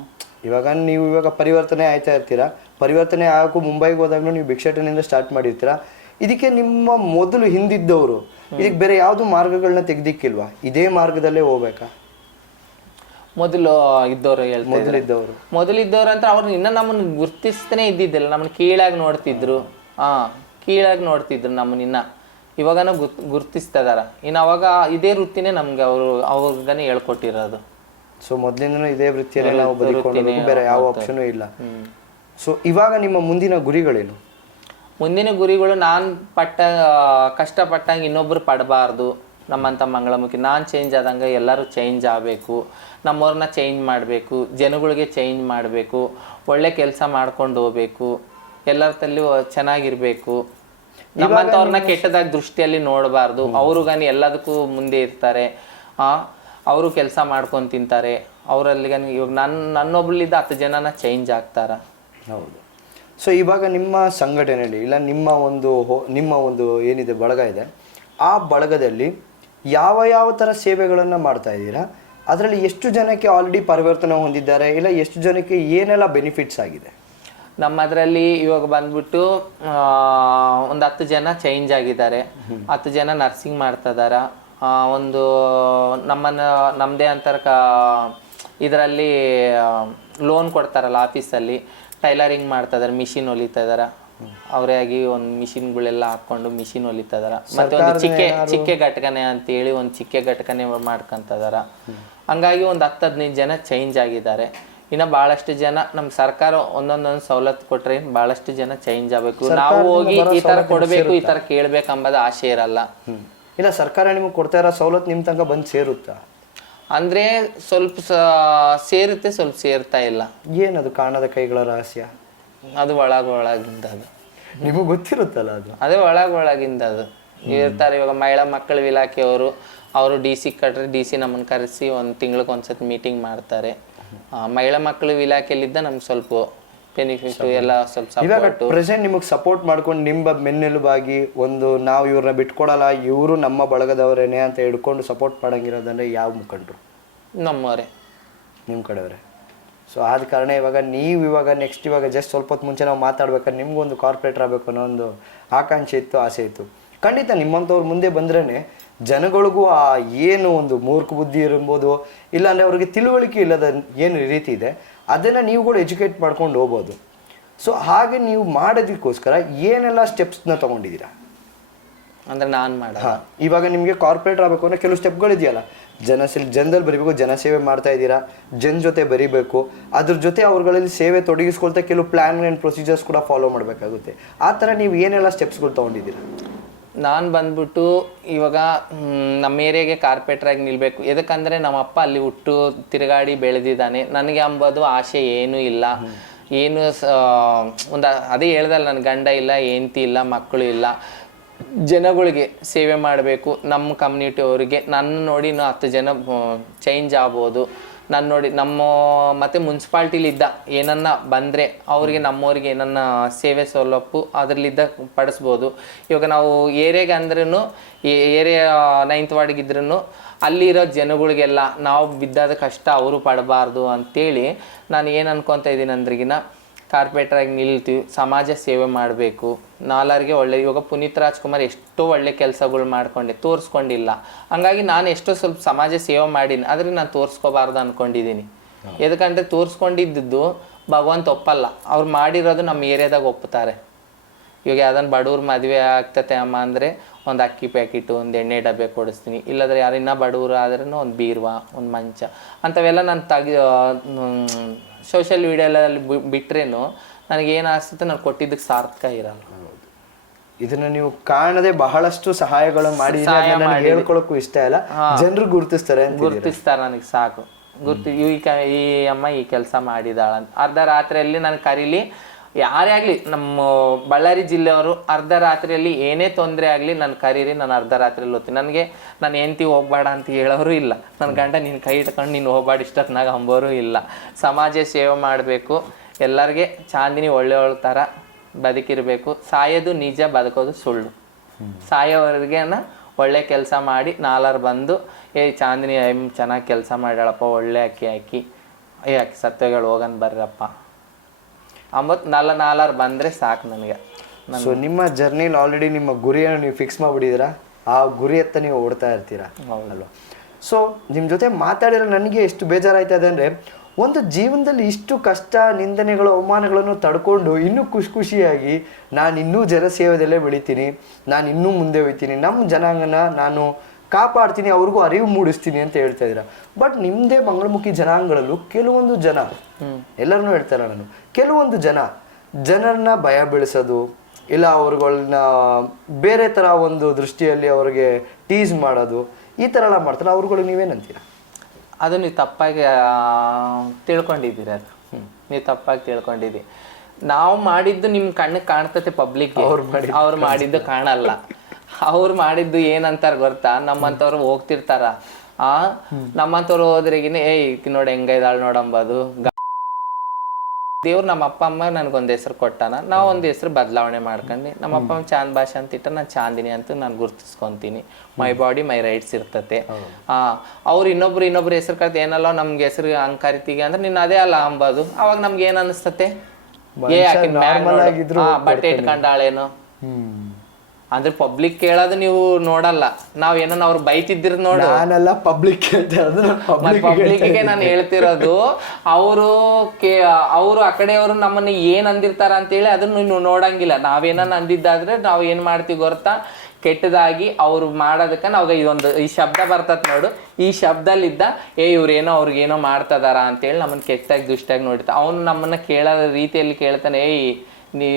ಇವಾಗ ಪರಿವರ್ತನೆ ಆಯ್ತಾ ಇರ್ತೀರಾ, ಪರಿವರ್ತನೆ ಆಗಕ್ಕೂ ಮುಂಬೈಗೆ ಹೋದಾಗಲೂ ನೀವು ಭಿಕ್ಷಾಟನೆಯಿಂದ ಸ್ಟಾರ್ಟ್ ಮಾಡಿರ್ತೀರಾ. ಇದಕ್ಕೆ ನಿಮ್ಮ ಮೊದಲು ಹಿಂದಿದ್ದವರು ಇದಕ್ಕೆ ಬೇರೆ ಯಾವ್ದು ಮಾರ್ಗಗಳನ್ನ ತೆಗ್ದಿಕ್ಕಿಲ್ವಾ? ಇದೇ ಮಾರ್ಗದಲ್ಲೇ ಹೋಗ್ಬೇಕಾ? ಮೊದಲು ಇದ್ದವ್ರು ಹೇಳ್ತಾರೆ, ಮೊದಲಿದ್ದವ್ರು ಅಂತ ಅವ್ರು ಇನ್ನ ನಮ್ಮನ್ನ ಗುರ್ತಿಸ್ತಾನೆ ಇದ್ದಿದ್ದಿಲ್ಲ, ನಮ್ಮನ್ನ ಕೀಳಾಗಿ ನೋಡ್ತಿದ್ರು. ಕೀಳಾಗಿ ನೋಡ್ತಿದ್ರು ನಮ್ಮನ್ನ. ಇವಾಗನ ಗುರ್ತಿಸ್ತಿದಾರ. ಇನ್ನು ಅವಾಗ ಇದೇ ವೃತ್ತಿನೇ ನಮ್ಗೆ ಅವ್ರಿಗನೇ ಹೇಳ್ಕೊಟ್ಟಿರೋದು. ಸೊ ಮೊದ್ಲಿಂದನೂ ಇದೇ ವೃತ್ತಿಯಲ್ಲಿ ನಾವು ಬದುಕೊಂಡು ಬೇರೆ ಯಾವ ಆಪ್ಷನ್ ಇಲ್ಲ. ಸೊ ಇವಾಗ ನಿಮ್ಮ ಮುಂದಿನ ಗುರಿಗಳೇನು? ಮುಂದಿನ ಗುರಿಗಳು ನಾನು ಕಷ್ಟಪಟ್ಟಂಗೆ ಇನ್ನೊಬ್ರು ಪಡಬಾರ್ದು. ನಮ್ಮಂಥ ಮಂಗಳಮುಖಿ ನಾನು ಚೇಂಜ್ ಆದಂಗೆ ಎಲ್ಲರೂ ಚೇಂಜ್ ಆಗಬೇಕು, ನಮ್ಮವ್ರನ್ನ ಚೇಂಜ್ ಮಾಡಬೇಕು, ಜನಗಳಿಗೆ ಚೇಂಜ್ ಮಾಡಬೇಕು, ಒಳ್ಳೆ ಕೆಲಸ ಮಾಡ್ಕೊಂಡು ಹೋಗ್ಬೇಕು, ಎಲ್ಲರ ತಲ್ಲಿ ಚೆನ್ನಾಗಿರ್ಬೇಕು. ನಮ್ಮಂಥವ್ರನ್ನ ಕೆಟ್ಟದಾಗಿ ದೃಷ್ಟಿಯಲ್ಲಿ ನೋಡಬಾರ್ದು. ಅವ್ರಿಗಾನಿ ಎಲ್ಲದಕ್ಕೂ ಮುಂದೆ ಇರ್ತಾರೆ, ಅವರು ಕೆಲಸ ಮಾಡ್ಕೊಂಡು ತಿಂತಾರೆ. ಅವರಲ್ಲಿಗಾನಿ ಇವಾಗ ನನ್ನೊಬ್ಳಿದ್ದ 10 ಜನನ ಚೇಂಜ್ ಆಗ್ತಾರ. ಹೌದು. ಸೊ ಇವಾಗ ನಿಮ್ಮ ಸಂಘಟನೆಯಲ್ಲಿ ಇಲ್ಲ ನಿಮ್ಮ ಒಂದು ಏನಿದೆ ಬಳಗ ಇದೆ, ಆ ಬಳಗದಲ್ಲಿ ಯಾವ ಥರ ಸೇವೆಗಳನ್ನು ಮಾಡ್ತಾ ಇದ್ದೀರಾ? ಅದರಲ್ಲಿ ಎಷ್ಟು ಜನಕ್ಕೆ ಆಲ್ರೆಡಿ ಪರಿವರ್ತನೆ ಹೊಂದಿದ್ದಾರೆ, ಇಲ್ಲ ಎಷ್ಟು ಜನಕ್ಕೆ ಏನೆಲ್ಲ ಬೆನಿಫಿಟ್ಸ್ ಆಗಿದೆ? ನಮ್ಮದ್ರಲ್ಲಿ ಇವಾಗ ಬಂದ್ಬಿಟ್ಟು ಒಂದು 10 ಜನ ಚೇಂಜ್ ಆಗಿದ್ದಾರೆ, 10 ಜನ ನರ್ಸಿಂಗ್ ಮಾಡ್ತಾ ಇದಾರ. ಒಂದು ನಮ್ಮದೇ ಅಂತರ ಇದರಲ್ಲಿ ಲೋನ್ ಕೊಡ್ತಾರಲ್ಲ ಆಫೀಸಲ್ಲಿ, ಟೈಲರಿಂಗ್ ಮಾಡ್ತಾ ಇದಾರೆ, ಮಿಷಿನ್ ಹೊಲಿತಾ ಇದಾರ. ಅವರೇ ಆಗಿ ಒಂದು ಮಿಷಿನ್ಗಳೆಲ್ಲ ಹಾಕೊಂಡು ಮಿಷಿನ್ ಹೊಲಿತಾ ಇದಾರ. ಮತ್ತೆ ಒಂದು ಚಿಕ್ಕೆ ಘಟಕನೆ ಅಂತೇಳಿ ಒಂದು ಚಿಕ್ಕೆ ಘಟಕನೆ ಮಾಡ್ಕೊಂತ ಇದಾರ. ಹಂಗಾಗಿ ಒಂದು 10-15 ಜನ ಚೇಂಜ್ ಆಗಿದ್ದಾರೆ. ಇನ್ನು ಬಹಳಷ್ಟು ಜನ ನಮ್ಮ ಸರ್ಕಾರ ಒಂದೊಂದೊಂದು ಸವಲತ್ತು ಕೊಟ್ರೆ ಬಹಳಷ್ಟು ಜನ ಚೇಂಜ್ ಆಗಬೇಕು. ನಾವು ಹೋಗಿ ಈ ತರ ಕೊಡ್ಬೇಕು, ಈ ತರ ಕೇಳ್ಬೇಕಂಬುದು ಆಸೆ ಇರಲ್ಲ. ಇಲ್ಲ, ಸರ್ಕಾರ ನಿಮ್ಗೆ ಕೊಡ್ತಾ ಇರೋ ಸವಲತ್ತು ನಿಮ್ ತನಕ ಬಂದು ಸೇರುತ್ತಾ? ಅಂದ್ರೆ ಸ್ವಲ್ಪ ಸೇರುತ್ತೆ, ಸ್ವಲ್ಪ ಸೇರ್ತಾ ಇಲ್ಲ. ಏನದು ಕಾಣದ ಕೈಗಳ ರಹಸ್ಯ? ಅದು ಒಳಗಿಂದ, ಅದು ನಿಮಗೆ ಗೊತ್ತಿರುತ್ತಲ್ಲ ಅದು. ಅದೇ ಒಳಗಿಂದ ಅದು ಇರ್ತಾರೆ. ಇವಾಗ ಮಹಿಳಾ ಮಕ್ಕಳ ಇಲಾಖೆಯವರು ಅವರು DC ಕಟ್ರೆ DC ನಮ್ಮನ್ನು ಕರೆಸಿ ಒಂದು ತಿಂಗಳಿಗೆ ಒಂದ್ಸತಿ ಮೀಟಿಂಗ್ ಮಾಡ್ತಾರೆ. ಮಹಿಳಾ ಮಕ್ಕಳ ಇಲಾಖೆಯಲ್ಲಿದ್ದ ನಮ್ಗೆ ಸ್ವಲ್ಪ ಬೆನಿಫಿಟ್ ಎಲ್ಲ ಸ್ವಲ್ಪ ಸಪೋರ್ಟ್. ಪ್ರೆಸೆಂಟ್ ನಿಮಗೆ ಸಪೋರ್ಟ್ ಮಾಡ್ಕೊಂಡು ನಿಮ್ಮ ಬೆನ್ನೆಲುಬಾಗಿ ಒಂದು ನಾವು ಇವ್ರನ್ನ ಬಿಟ್ಕೊಡಲ್ಲ, ಇವರು ನಮ್ಮ ಬಳಗದವರೇನೆ ಅಂತ ಹಿಡ್ಕೊಂಡು ಸಪೋರ್ಟ್ ಮಾಡಂಗಿರೋದಂದ್ರೆ ಯಾವ ಮುಖಂಡರು? ನಮ್ಮವರೇ, ನಿಮ್ಮ ಕಡೆಯವರೇ. ಸೊ ಆದ ಕಾರಣ ಇವಾಗ ನೆಕ್ಸ್ಟ್ ಜಸ್ಟ್ ಸ್ವಲ್ಪ ಹೊತ್ತು ಮುಂಚೆ ನಾವು ಮಾತಾಡ್ಬೇಕಾದ್ರೆ ನಿಮ್ಗೊಂದು ಕಾರ್ಪೊರೇಟರ್ ಆಗಬೇಕು ಅನ್ನೋ ಒಂದು ಆಕಾಂಕ್ಷೆ ಇತ್ತು, ಆಸೆ ಇತ್ತು. ಖಂಡಿತ ನಿಮ್ಮಂಥವ್ರು ಮುಂದೆ ಬಂದ್ರೇ ಜನಗಳಿಗೂ ಆ ಏನು ಒಂದು ಮೂರ್ಖ ಬುದ್ಧಿ ಇರ್ಬೋದು, ಇಲ್ಲಾಂದರೆ ಅವ್ರಿಗೆ ತಿಳುವಳಿಕೆ ಇಲ್ಲದ ಏನು ರೀತಿ ಇದೆ ಅದನ್ನು ನೀವುಗಳು ಎಜುಕೇಟ್ ಮಾಡ್ಕೊಂಡು ಹೋಗ್ಬೋದು. ಸೊ ಹಾಗೆ ನೀವು ಮಾಡೋದಕ್ಕೋಸ್ಕರ ಏನೆಲ್ಲ ಸ್ಟೆಪ್ಸ್ನ ತೊಗೊಂಡಿದ್ದೀರಾ? ಅಂದರೆ ನಾನು ಇವಾಗ ನಿಮಗೆ ಕಾರ್ಪೊರೇಟರ್ ಆಗಬೇಕು ಅಂದರೆ ಕೆಲವು ಸ್ಟೆಪ್ಗಳಿದೆಯಲ್ಲ, ಜನದಲ್ಲಿ ಬರೀಬೇಕು, ಜನಸೇವೆ ಮಾಡ್ತಾ ಇದ್ದೀರಾ, ಜೊತೆ ಬರೀಬೇಕು, ಅದ್ರ ಜೊತೆ ಅವ್ರುಗಳಲ್ಲಿ ಸೇವೆ ತೊಡಗಿಸ್ಕೊಳ್ತಾ ಕೆಲವು ಪ್ಲ್ಯಾನ್ ಆ್ಯಂಡ್ ಪ್ರೊಸೀಜರ್ಸ್ ಕೂಡ ಫಾಲೋ ಮಾಡಬೇಕಾಗುತ್ತೆ. ಆ ಥರ ನೀವು ಏನೆಲ್ಲ ಸ್ಟೆಪ್ಸ್ಗಳು ತೊಗೊಂಡಿದ್ದೀರಾ? ನಾನು ಬಂದ್ಬಿಟ್ಟು ಇವಾಗ ನಮ್ಮ ಏರಿಯಾಗೆ ಕಾರ್ಪೊರೇಟ್ರಾಗಿ ನಿಲ್ಲಬೇಕು. ಎದಕ್ಕಂದರೆ ನಮ್ಮ ಅಪ್ಪ ಅಲ್ಲಿ ಹುಟ್ಟು ತಿರುಗಾಡಿ ಬೆಳೆದಿದ್ದಾನೆ. ನನಗೆ ಅಂಬೋದು ಆಸೆ ಏನೂ ಇಲ್ಲ. ಏನು ಅದೇ ಹೇಳ್ದಲ್ಲ, ನನ್ನ ಗಂಡ ಇಲ್ಲ, ಹೆಂಡತಿ ಇಲ್ಲ, ಮಕ್ಕಳು ಇಲ್ಲ. ಜನಗಳಿಗೆ ಸೇವೆ ಮಾಡಬೇಕು. ನಮ್ಮ ಕಮ್ಯುನಿಟಿ ಅವರಿಗೆ ನನ್ನ ನೋಡಿ ಇನ್ನೂ 10 ಜನ ಚೇಂಜ್ ಆಗ್ಬೋದು. ನಾನು ನೋಡಿ ಮತ್ತು ಮುನ್ಸಿಪಾಲ್ಟಿಲಿದ್ದ ಏನನ್ನ ಬಂದರೆ ಅವರಿಗೆ ನಮ್ಮವ್ರಿಗೆ ಏನನ್ನ ಸೇವೆ ಸೌಲಭ್ಯ ಅದರಲ್ಲಿದ್ದ ಪಡಿಸ್ಬೋದು. ಇವಾಗ ನಾವು ಏರಿಯಾಗೆ ಅಂದ್ರೂ ಏರಿಯಾ 9th ವಾರ್ಡ್ಗಿದ್ರೂ ಅಲ್ಲಿರೋ ಜನಗಳಿಗೆಲ್ಲ ನಾವು ಬಿದ್ದಾದ ಕಷ್ಟ ಅವರು ಪಡಬಾರ್ದು ಅಂಥೇಳಿ ನಾನು ಏನು ಅನ್ಕೊತಾ ಇದ್ದೀನಿ ಅಂದ್ರಿಗಿನ ಕಾರ್ಪೊರೇಟರಾಗಿ ನಿಲ್ತೀವಿ, ಸಮಾಜ ಸೇವೆ ಮಾಡಬೇಕು, ನಾಲ್ವರಿಗೆ ಒಳ್ಳೆ. ಇವಾಗ ಪುನೀತ್ ರಾಜ್ಕುಮಾರ್ ಎಷ್ಟೋ ಒಳ್ಳೆ ಕೆಲಸಗಳು ಮಾಡ್ಕೊಂಡೆ, ತೋರಿಸ್ಕೊಂಡಿಲ್ಲ. ಹಂಗಾಗಿ ನಾನು ಎಷ್ಟೋ ಸ್ವಲ್ಪ ಸಮಾಜ ಸೇವೆ ಮಾಡೀನಿ, ಆದರೆ ನಾನು ತೋರಿಸ್ಕೋಬಾರ್ದು ಅಂದ್ಕೊಂಡಿದ್ದೀನಿ. ಎದಕ್ಕಂದರೆ ತೋರಿಸ್ಕೊಂಡಿದ್ದು ಭಗವಂತ ಒಪ್ಪಲ್ಲ, ಅವ್ರು ಮಾಡಿರೋದು ನಮ್ಮ ಏರಿಯಾದಾಗ ಒಪ್ಪುತ್ತಾರೆ. ಇವಾಗ ಯಾವ್ದನ್ನ ಬಡವ್ರ ಮದುವೆ ಆಗ್ತತೆ ಅಮ್ಮ ಅಂದರೆ ಒಂದು ಅಕ್ಕಿ ಪ್ಯಾಕೆಟು, ಒಂದು ಎಣ್ಣೆ ಡಬ್ಬೆ ಕೊಡಿಸ್ತೀನಿ. ಇಲ್ಲಾಂದರೆ ಯಾರಿನ್ನ ಬಡವರು ಆದ್ರೂ ಒಂದು ಬೀರ್ವಾ, ಒಂದು ಮಂಚ ಅಂಥವೆಲ್ಲ ನಾನು ಸೋಷಿಯಲ್ ಮೀಡಿಯಾದಲ್ಲಿ ಬಿಟ್ರೇನು ನನಗೇನು ಅನಿಸುತ್ತೆ, ನಾನು ಕೊಟ್ಟಿದ್ದಕ್ಕೆ ಸಾರ್ಥಕ ಇರಲ್ಲ. ಇದನ್ನ ನೀವು ಕಾಣದೆ ಬಹಳಷ್ಟು ಸಹಾಯಗಳು ಮಾಡಿ ಹೇಳ್ಕೊಳಕ್ಕೂ ಇಷ್ಟ ಇಲ್ಲ, ಜನರು ಗುರುತಿಸ್ತಾರೆ ನನಗೆ ಸಾಕು. ಈ ಅಮ್ಮ ಈ ಕೆಲಸ ಮಾಡಿದಾಳ ಅಂತ. ಅರ್ಧ ರಾತ್ರಿಯಲ್ಲಿ ನಾನು ಕರೀಲಿ, ಯಾರೇ ಆಗಲಿ, ನಮ್ಮ ಬಳ್ಳಾರಿ ಜಿಲ್ಲೆಯವರು ಅರ್ಧ ರಾತ್ರಿಯಲ್ಲಿ ಏನೇ ತೊಂದರೆ ಆಗಲಿ ನಾನು ಕರೀರಿ, ನಾನು ಅರ್ಧ ರಾತ್ರಿಯಲ್ಲಿ ಓದ್ತೀನಿ. ನನಗೆ ನಾನು ಹೆಂಡ್ತಿ ಹೋಗ್ಬೇಡ ಅಂತ ಹೇಳೋರು ಇಲ್ಲ, ನನ್ನ ಗಂಡ ನಿನ್ನ ಕೈ ಇಟ್ಕೊಂಡು ನೀನು ಹೋಗ್ಬೇಡ ಇಷ್ಟೊತ್ತಿನಾಗ ಅಂಬೋರು ಇಲ್ಲ. ಸಮಾಜ ಸೇವೆ ಮಾಡಬೇಕು, ಎಲ್ಲರಿಗೆ ಚಾಂದಿನಿ ಒಳ್ಳೆ ಥರ ಬದುಕಿರಬೇಕು. ಸಾಯೋದು ನಿಜ, ಬದುಕೋದು ಸುಳ್ಳು. ಸಾಯೋವರೆಗೆನ ಒಳ್ಳೆ ಕೆಲಸ ಮಾಡಿ ನಾಲ್ವರು ಬಂದು ಚಾಂದಿನಿ ಚೆನ್ನಾಗಿ ಕೆಲಸ ಮಾಡ್ಯಾಳಪ್ಪ, ಒಳ್ಳೆ ಅಕ್ಕಿ ಹಾಕಿ ಅಕ್ಕಿ ಸತ್ವಗಳು ಹೋಗನ್ ಬರ್ರಪ್ಪ ಅಂಬತ್ತು ನಾಲ್ವರು ಬಂದರೆ ಸಾಕು ನನಗೆ. ಸೊ ನಿಮ್ಮ ಜರ್ನಿಲಿ ಆಲ್ರೆಡಿ ನಿಮ್ಮ ಗುರಿಯನ್ನು ನೀವು ಫಿಕ್ಸ್ ಮಾಡಿಬಿಟ್ಟಿದ್ದೀರಾ? ಆ ಗುರಿಯತ್ತ ನೀವು ಓಡ್ತಾ ಇರ್ತೀರಾ ಅಲ್ವಾ. ಸೊ ನಿಮ್ಮ ಜೊತೆ ಮಾತಾಡಿರೋ ನನಗೆ ಎಷ್ಟು ಬೇಜಾರಾಯ್ತದೆ ಅಂದರೆ, ಒಂದು ಜೀವನದಲ್ಲಿ ಇಷ್ಟು ಕಷ್ಟ, ನಿಂದನೆಗಳು, ಅವಮಾನಗಳನ್ನು ತಡ್ಕೊಂಡು ಇನ್ನೂ ಖುಷಿಯಾಗಿ ನಾನು ಇನ್ನೂ ಜನಸೇವೆದಲ್ಲೇ ಬೆಳಿತೀನಿ, ನಾನು ಇನ್ನೂ ಮುಂದೆ ಹೋಗ್ತೀನಿ, ನಮ್ಮ ಜನಾಂಗನ ನಾನು ಕಾಪಾಡ್ತೀನಿ, ಅವ್ರಿಗೂ ಅರಿವು ಮೂಡಿಸ್ತೀನಿ ಅಂತ ಹೇಳ್ತಾ ಇದ್ದೀರಾ. ಬಟ್ ನಿಮ್ಮದೇ ಮಂಗಳಮುಖಿ ಜನಾಂಗಗಳಲ್ಲೂ ಕೆಲವೊಂದು ಜನ, ಎಲ್ಲರನ್ನೂ ಹೇಳ್ತಾರ ನಾನು, ಕೆಲವೊಂದು ಜನರನ್ನ ಭಯ ಬೀಳಿಸೋದು, ಇಲ್ಲ ಅವ್ರುಗಳನ್ನ ಬೇರೆ ಥರ ಒಂದು ದೃಷ್ಟಿಯಲ್ಲಿ ಅವ್ರಿಗೆ ಟೀಸ್ ಮಾಡೋದು, ಈ ಥರ ಎಲ್ಲ ಮಾಡ್ತಾರೆ. ಅವ್ರುಗಳಿಗೆ ನೀವೇನಂತೀರ? ಅದು ನೀವು ತಪ್ಪಾಗಿ ತಿಳ್ಕೊಂಡಿದ್ದೀರಿ. ಅದು ನೀವು ತಪ್ಪಾಗಿ ತಿಳ್ಕೊಂಡಿದ್ದೀರಿ. ನಾವು ಮಾಡಿದ್ದು ನಿಮ್ಮ ಕಣ್ಣಿಗೆ ಕಾಣ್ತತೆ, ಪಬ್ಲಿಕ್ ಅವ್ರು ಮಾಡಿದ್ದು ಕಾಣಲ್ಲ. ಅವ್ರು ಮಾಡಿದ್ದು ಏನಂತಾರ ಗೊತ್ತಾ, ನಮ್ಮಂತವ್ರು ಹೋಗ್ತಿರ್ತಾರ, ನಮ್ಮಂತವ್ರು ಹೋದ್ರೆಗಿನ ನೋಡಿ ಹೆಂಗ ಇದಾಳ್ ನೋಡಂಬದು. ದೇವ್ರು ನಮ್ಮ ಅಪ್ಪ ಅಮ್ಮ ನನಗೊಂದು ಹೆಸರು ಕೊಟ್ಟಾನ, ನಾವು ಒಂದು ಹೆಸರು ಬದಲಾವಣೆ ಮಾಡ್ಕೊಂಡು, ನಮ್ಮ ಅಪ್ಪ ಅಮ್ಮ ಚಾಂದ್ ಭಾಷೆ ಅಂತ ಇಟ್ಟ, ನಾನು ಚಾಂದಿನಿ ಅಂತ ನಾನು ಗುರ್ತಿಸ್ಕೊಂತೀನಿ. ಮೈ ಬಾಡಿ ಮೈ ರೈಟ್ಸ್ ಇರ್ತತೆ. ಅವ್ರು ಇನ್ನೊಬ್ರು ಹೆಸರು ಕರೆದು ಏನಲ್ಲ ನಮ್ಗೆ ಹೆಸರು ಹಂಗ್ ಕರಿತೀವಿ ಅಂದ್ರೆ ನಿನ್ನ ಅದೇ ಅಲ್ಲ ಅಂಬೋದು. ಅವಾಗ ನಮ್ಗೆ ಏನ್ ಅನಿಸ್ತತೆ, ಬಟ್ಟೆ ಇಟ್ಕೊಂಡಾಳೇನೋ ಅಂದ್ರೆ ಪಬ್ಲಿಕ್ ಕೇಳೋದು ನೀವು ನೋಡಲ್ಲ. ನಾವ್ ಏನೋ ಅವ್ರು ಬೈತಿದ್ದಿರ್ ನೋಡು, ಪಬ್ಲಿಕ್ಗೆ ನಾನು ಹೇಳ್ತಿರೋದು. ಅವರು ಆ ಕಡೆಯವರು ನಮ್ಮನ್ನ ಏನ್ ಅಂದಿರ್ತಾರ ಅಂತೇಳಿ ಅದನ್ನ ನೀವು ನೋಡಂಗಿಲ್ಲ. ನಾವೇನ ಅಂದಿದ್ದಾದ್ರೆ ನಾವ್ ಏನ್ ಮಾಡ್ತೀವಿ ಗೊತ್ತಾ, ಕೆಟ್ಟದಾಗಿ ಅವ್ರು ಮಾಡೋದಕ್ಕೆ ನಾವು ಈ ಶಬ್ದ ಬರ್ತತ್ ನೋಡು, ಈ ಶಬ್ದಲ್ಲಿದ್ದ ಇವ್ರೇನೋ ಅವ್ರಿಗೇನೋ ಮಾಡ್ತದಾರ ಅಂತೇಳಿ ನಮ್ಮನ್ನ ಕೆಟ್ಟಾಗಿ ದುಷ್ಟಾಗಿ ನೋಡಿರ್ತ. ಅವನು ನಮ್ಮನ್ನ ಕೇಳೋ ರೀತಿಯಲ್ಲಿ ಕೇಳ್ತಾನೆ, ನೀ